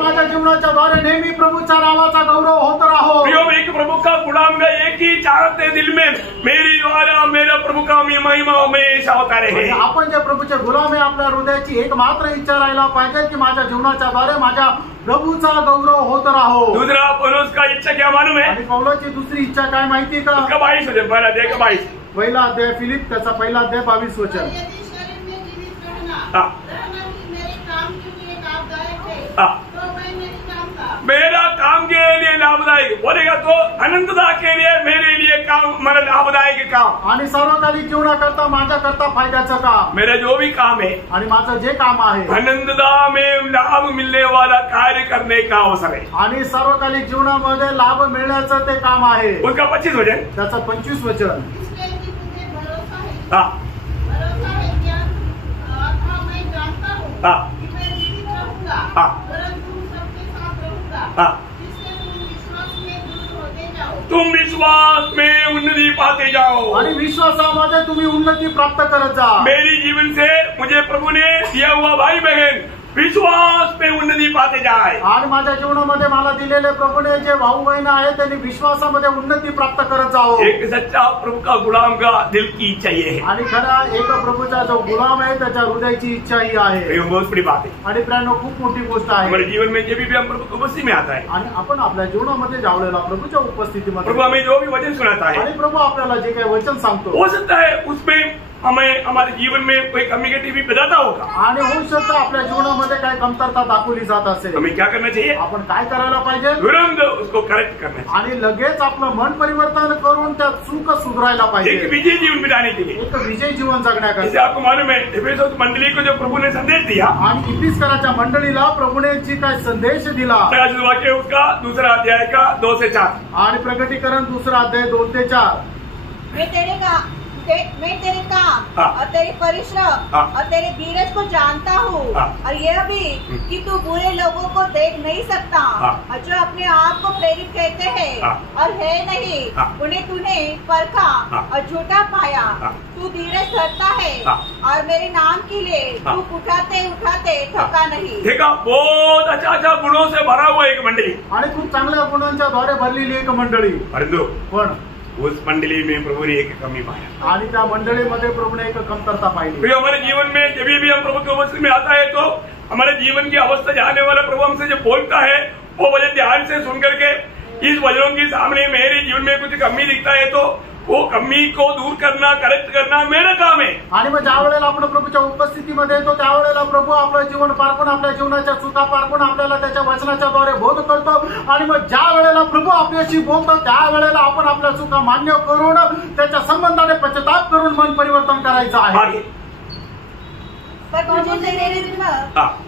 माझ्या जीवनाच्या द्वारे नेहमी प्रभूच्या नावाचा गौरव होत राहो. प्रियो, एक प्रभु का गुलाम का एक ही चाहते दिल में, मेरी द्वारा मेरा प्रभु का महिमा हमेशा होता रहे. आणि आपण जे प्रभूचे गुलाम आहे, आपल्या हृदयाची एक मात्र इच्छा राहायला पाहिजे की माझ्या जीवनाच्या द्वारे माझ्या प्रभूचा गौरव होत राहो. दूसरा पौलुस का इच्छा क्या मालूम है? आणि पौलाची दुसरी इच्छा काय माहिती का, उसका 22 वचन पहला देखा 22. पहिला अध्याय फिलिप त्याचा पहिला अध्याय 22 और वचन. यदि शरीर में जीवित रहना हाँ. रहना ही मेरे काम के लिए लाभदायक है, हाँ. तो मैं नहीं जानता. मेरा काम के लिए लाभदायक बोलेगा तो अनंतता के लिए मेरे लिए काम, मेरा लाभदायक काम, आणि सर्वकालिक जीवनाकरता माझ्याकरता फायद्याचं काम, मेरा जो भी काम है आणि माझं जे काम आहे अनंतता में लाभ मिलने वाला कार्य करने का अवसर है. आणि सर्वकालिक जीवनामध्ये लाभ मिळण्याचं ते काम आहे. उसका 25 वचन. त्याचं 25 वचन. इसलिए कि मुझे भरोसा है, हाँ. भरोसा है क्या अथवा मैं जानता हूँ हाँ. कि मैं जीवित रहूंगा, हाँ. परंतु सबके साथ रहूंगा, हाँ. जिससे तुम विश्वास में दूर होते जाओ. तुम विश्वास में उन्नति पाते जाओ. आणि विश्वासामध्ये तुम्ही उन्नती प्राप्त करत जा. मेरी जीवन से मुझे प्रभु ने दिया हुआ भाई बहन विश्वास में उन्नति पाते जाए. आणि माझ्या जीवनामध्ये मला दिलेले प्रभूने जे भाऊ बहीण आहेत त्यांनी विश्वासामध्ये उन्नती प्राप्त करत जाओ. एक सच्चा प्रभु का गुलाम का दिल की इच्छा ये है. आणि खरा एक प्रभूचा जो गुलाम आहे त्याच्या हृदयाची इच्छा ही आहे. ये बहुत बड़ी बात है. आणि प्रियांनो, खूप मोठी गोष्ट आहे. हमारे जीवन में जब भी हम प्रभु की उपस्थिति में आता है, आणि आपण आपल्या जीवनामध्ये जावलेला प्रभूच्या उपस्थितीमध्ये प्रभु हमें जो भी वचन सुनाता है, आणि प्रभू आपल्याला जे काही वचन सांगतो हो सकता है उसमें हमें हमारे जीवन में कोई कमी भी बजाता होगा। आणि होऊ शकतं आपल्या जीवनामध्ये काय कमतरता दाखवली जात असेल, हमें क्या करना चाहिए? आपण काय करायला पाहिजे? तुरंत उसको करेक्ट करना चाहिए आणि लगेच आपलं मन परिवर्तन करून त्या चूक सुधारायला एक पाहिजे, विजय जीवन बिताने के लिए। एक विजय जीवन जैसे जगण्याकरता। आपको मालूम है, एफेसोस मंडली को जो प्रभु ने संदेश दिया, आणि इफिसकराच्या मंडळीला प्रभूने जी काय संदेश दिला, वाक्य उसका दूसरा अध्याय का 2 से 4। आणि प्रकटीकरण 2 अध्याय 2 ते 4। मैं तेरे काम और तेरे परिश्रम और तेरे धीरज को जानता हूँ, और यह भी कि तू बुरे लोगों को देख नहीं सकता, और जो अपने आप को प्रेरित कहते हैं और है नहीं, उन्हें तूने परखा और झूठा पाया। तू धीरज धरता है और मेरे नाम के लिए तू उठाते उठाते थका नहीं। देखा, बहुत अच्छा गुणों से भरा हुआ एक मंडली, आणि खूप चांगल्या गुणांच्या द्वारे भरलेली एक मंडळी। परंतु पण उस मंडली में प्रभु ने एक कमी पाया, आणि त्या मंडळीमध्ये प्रभूने एक कमतरता पाहिली। फिर हमारे जीवन में जब भी हम प्रभु के उपस्थिति में आता है तो हमारे जीवन की अवस्था जानने वाला प्रभु हमसे जो बोलता है वो वजह ध्यान से सुन करके इस वजहों के सामने मेरे जीवन में कुछ कमी दिखता है तो वो कमी को दूर करना, करेक्ट करना मेरा काम है। आणि मग ज्या वेळेला आपण प्रभूच्या उपस्थितीमध्ये येतो त्यावेळेला प्रभू आपलं जीवन पारखून, आपल्या जीवनाच्या चुका पारखून आपल्याला त्याच्या वचनाच्या द्वारे बोध करतो, आणि मग ज्या वेळेला प्रभू आपल्याशी बोलतो त्यावेळेला आपण आपल्या चुका मान्य करून त्याच्या संबंधाने पश्चाताप करून मन परिवर्तन करायचं आहे। पर मुझे तेरे विरुद्ध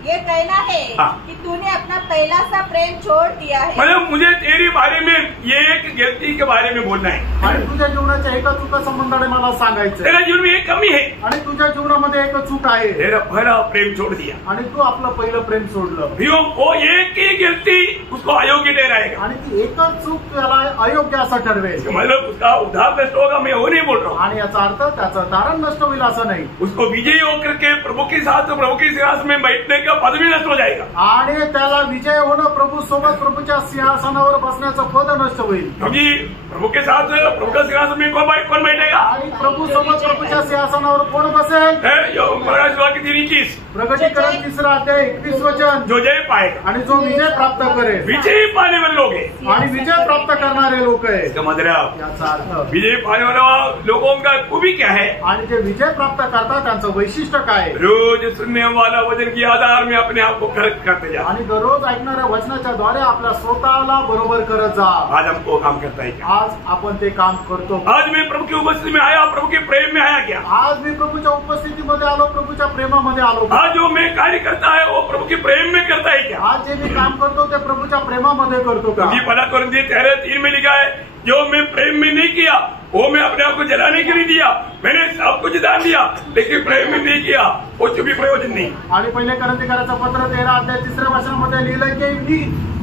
ये कहना है कि तूने अपना पहला सा प्रेम छोड़ दिया है। मतलब मुझे तेरे बारे में ये एक गलती के बारे में बोलना है, आणि तुझ्या जीवनाच्या एका चुका संबंधाने मला सांगायचं, तेरा जीवन में एक कमी है, आणि तुझ्या जीवनामध्ये एक चूक आहे, तेरा पहला प्रेम छोड़ दिया, आणि तू आपलं पहिलं प्रेम सोडलं। वो एक ही गलती उसको अयोग्य ठहराएगा, आणि ती एकच चूक त्याला अयोग्य असं ठरवेल, मतलब उसका उद्धार नष्ट होगा, मैं वो नहीं बोल रहा हूँ। आणि याचा अर्थ त्याचं तारण नष्ट होईल असं नाही, उसको विजयी होकर के प्रभु के साथ प्रभु के सिंहासन में बैठने का पद भी नष्ट हो जाएगा, आणि त्याला विजय होणं, प्रभू सोबत प्रभूच्या सिंहासनावर बसण्याचं पद नष्ट होईल। क्योंकि प्रभु के साथ प्रभु का सिंहासन में कौन बैठेगा? आणि प्रभू सोबत प्रभूच्या सिंहासनावर कोण बसेल? प्रकाश वाक्य 3:21, प्रकटीकरण 3 अध्याय 21 वचन। जो जय पाएगा, आणि जो विजय प्राप्त करेल, विजय पाने वाले लोग हैं, आणि विजय प्राप्त करणारे लोक आहे। इसका मतलब याचा अर्थ विजय पाने वाले लोगों का खूबी क्या है? आणि जे विजय प्राप्त करतात त्यांचं वैशिष्ट्य काय? रोज सुनने वाला वचन के आधार में अपने आप को करेक्ट करते जा, आणि दररोज ऐकणाऱ्या वचनाच्या द्वारे आपल्या स्वतःला बरोबर करत जा। आज हमको काम करता है क्या? आज आपण ते काम करतो। आज मैं प्रभु की उपस्थिति में आया, प्रभु के प्रेम में आया क्या? आज मी प्रभूच्या उपस्थितीमध्ये आलो, प्रभूच्या प्रेमामध्ये आलो। आज जो मैं कार्य करता है वो प्रभु के प्रेम में करता है क्या? आज जे मी काम करतो ते प्रभूच्या प्रेमामध्ये करतो का? क्योंकि पहला कोरिन्थियों 13:3 में लिखा है, जो मैं प्रेम में नहीं किया वो मैं अपने आप को जलाने के लिए दिया, मैंने सब कुछ दान दिया, लेकिन प्रेम में नहीं किया वो भी प्रयोजन नहीं। आणि पहिले कोरिन्थीकराचं पत्र 13 अध्याय 3 वचनामध्ये लिहिलंय की मी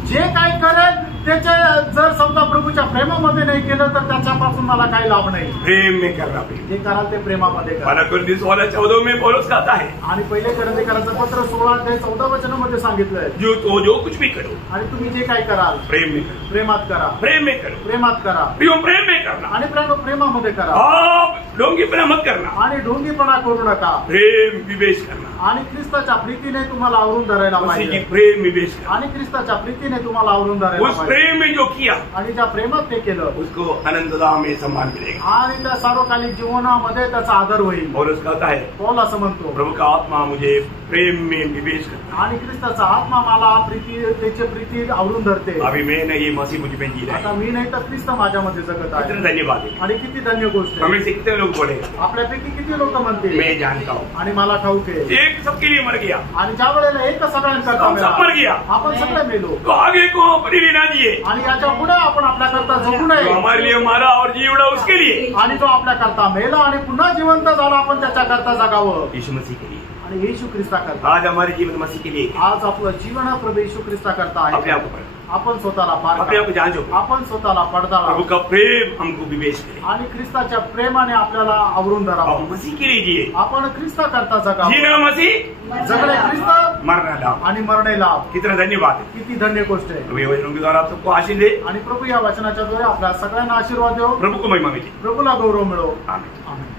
जे काय करेन त्याचे जर समजा प्रभूच्या प्रेमामध्ये नाही केलं तर त्याच्यापासून मला काही लाभ नाही। प्रेम में करना, जे कराल ते प्रेमामध्ये करा। पहला कोरिन्थियों 16:14 में पौलुस कहता है, आणि पहिले कोरिन्थीकराचं पत्र 16 अध्याय 14 वचनामध्ये सांगितलंय, जो कुछ भी करो आणि तुम्ही जे काय कराल प्रेम में करो, प्रेमात करा, प्रेम में करो, प्रेमात करा, प्रेम में करना, आणि प्रेमामध्ये करा। आप ढोंगीपना मत करना, आणि ढोंगीपणा करू नका, प्रेम विवेश करना, आणि ख्रिस्ताच्या प्रीतीने तुम्हाला आवरून धरायला उसी की पाहिजे, प्रेम विवेश करना, आणि ख्रिस्ताच्या प्रीतीने तुम्हाला आवरून धरायला उस पाहिजे, प्रेम में जो किया आणि ज्या प्रेमात ते केलं उसको अनंतता में सम्मान मिलेगा। आणि त्या सार्वकालिक जीवनामध्ये त्याचा आदर होईल। और उसका कहता है, पौल असं म्हणतो, प्रभु का आत्मा मुझे प्रेम में विवेश करता आणि ख्रिस्ताचा आत्मा मला त्याची प्रीती आवरून धरते। है। अभी मैं नहीं, मसीह मुझ में जी रहा आता है। मी नाही तर ख्रिस्त माझ्यामध्ये जगत कितना आहे। धन्यवाद है। आणि किती धन्य गोष्ट आहे। हमें से कितने लोग बोलेगा, आपल्यापैकी किती लोक म्हणतील मैं जानता हूँ आणि मला ठाऊक आहे, एक सबके लिए मर गया, आणि ज्या वेळेला एक सगळ्यांकरता हम सब मर मेला, गया, आपण सगळे मेलो, तो आगे को अपनी लेना दिए, आणि याच्या पुढे आपण आपल्याकरता जगू जो नये, हमारे लिए मारा और जी उड़ा उसके लिए, आणि तो आपल्याकरता मेला आणि पुन्हा जिवंत झाला आपण त्याच्याकरता जगावं, यीशु मसीह के लिए। आणि येशू ख्रिस्ता करता। आज हमारे जीवन मसीह के लिए आज आपलं जीवन हा प्रभू येशू ख्रिस्ता करता अपने आहे। आप को परखो, आपण स्वतःला अपने आप पारखा, को जांचो, आपण स्वतःला पडताळा, प्रभु का प्रेम हमको विवेश करे, आणि ख्रिस्ताच्या प्रेमाने आपल्याला आवरून आप धरावं, मसीह के लिए जिए, आपण ख्रिस्ता करता जगावं, जीना मसीह, जगणे ख्रिस्त मरना लाभ। आणि मरणे लाभ। कितना धन्यवाद है। किती धन्य गोष्ट आहे। प्रभु ये वचनों के द्वारा आप सबको आशीष दे, आणि प्रभू या वचनाच्या द्वारे आपल्या सगळ्यांना आशीर्वाद देव, प्रभु को महिमा मिले। प्रभूला गौरव मिळो। आमीन। आमेन।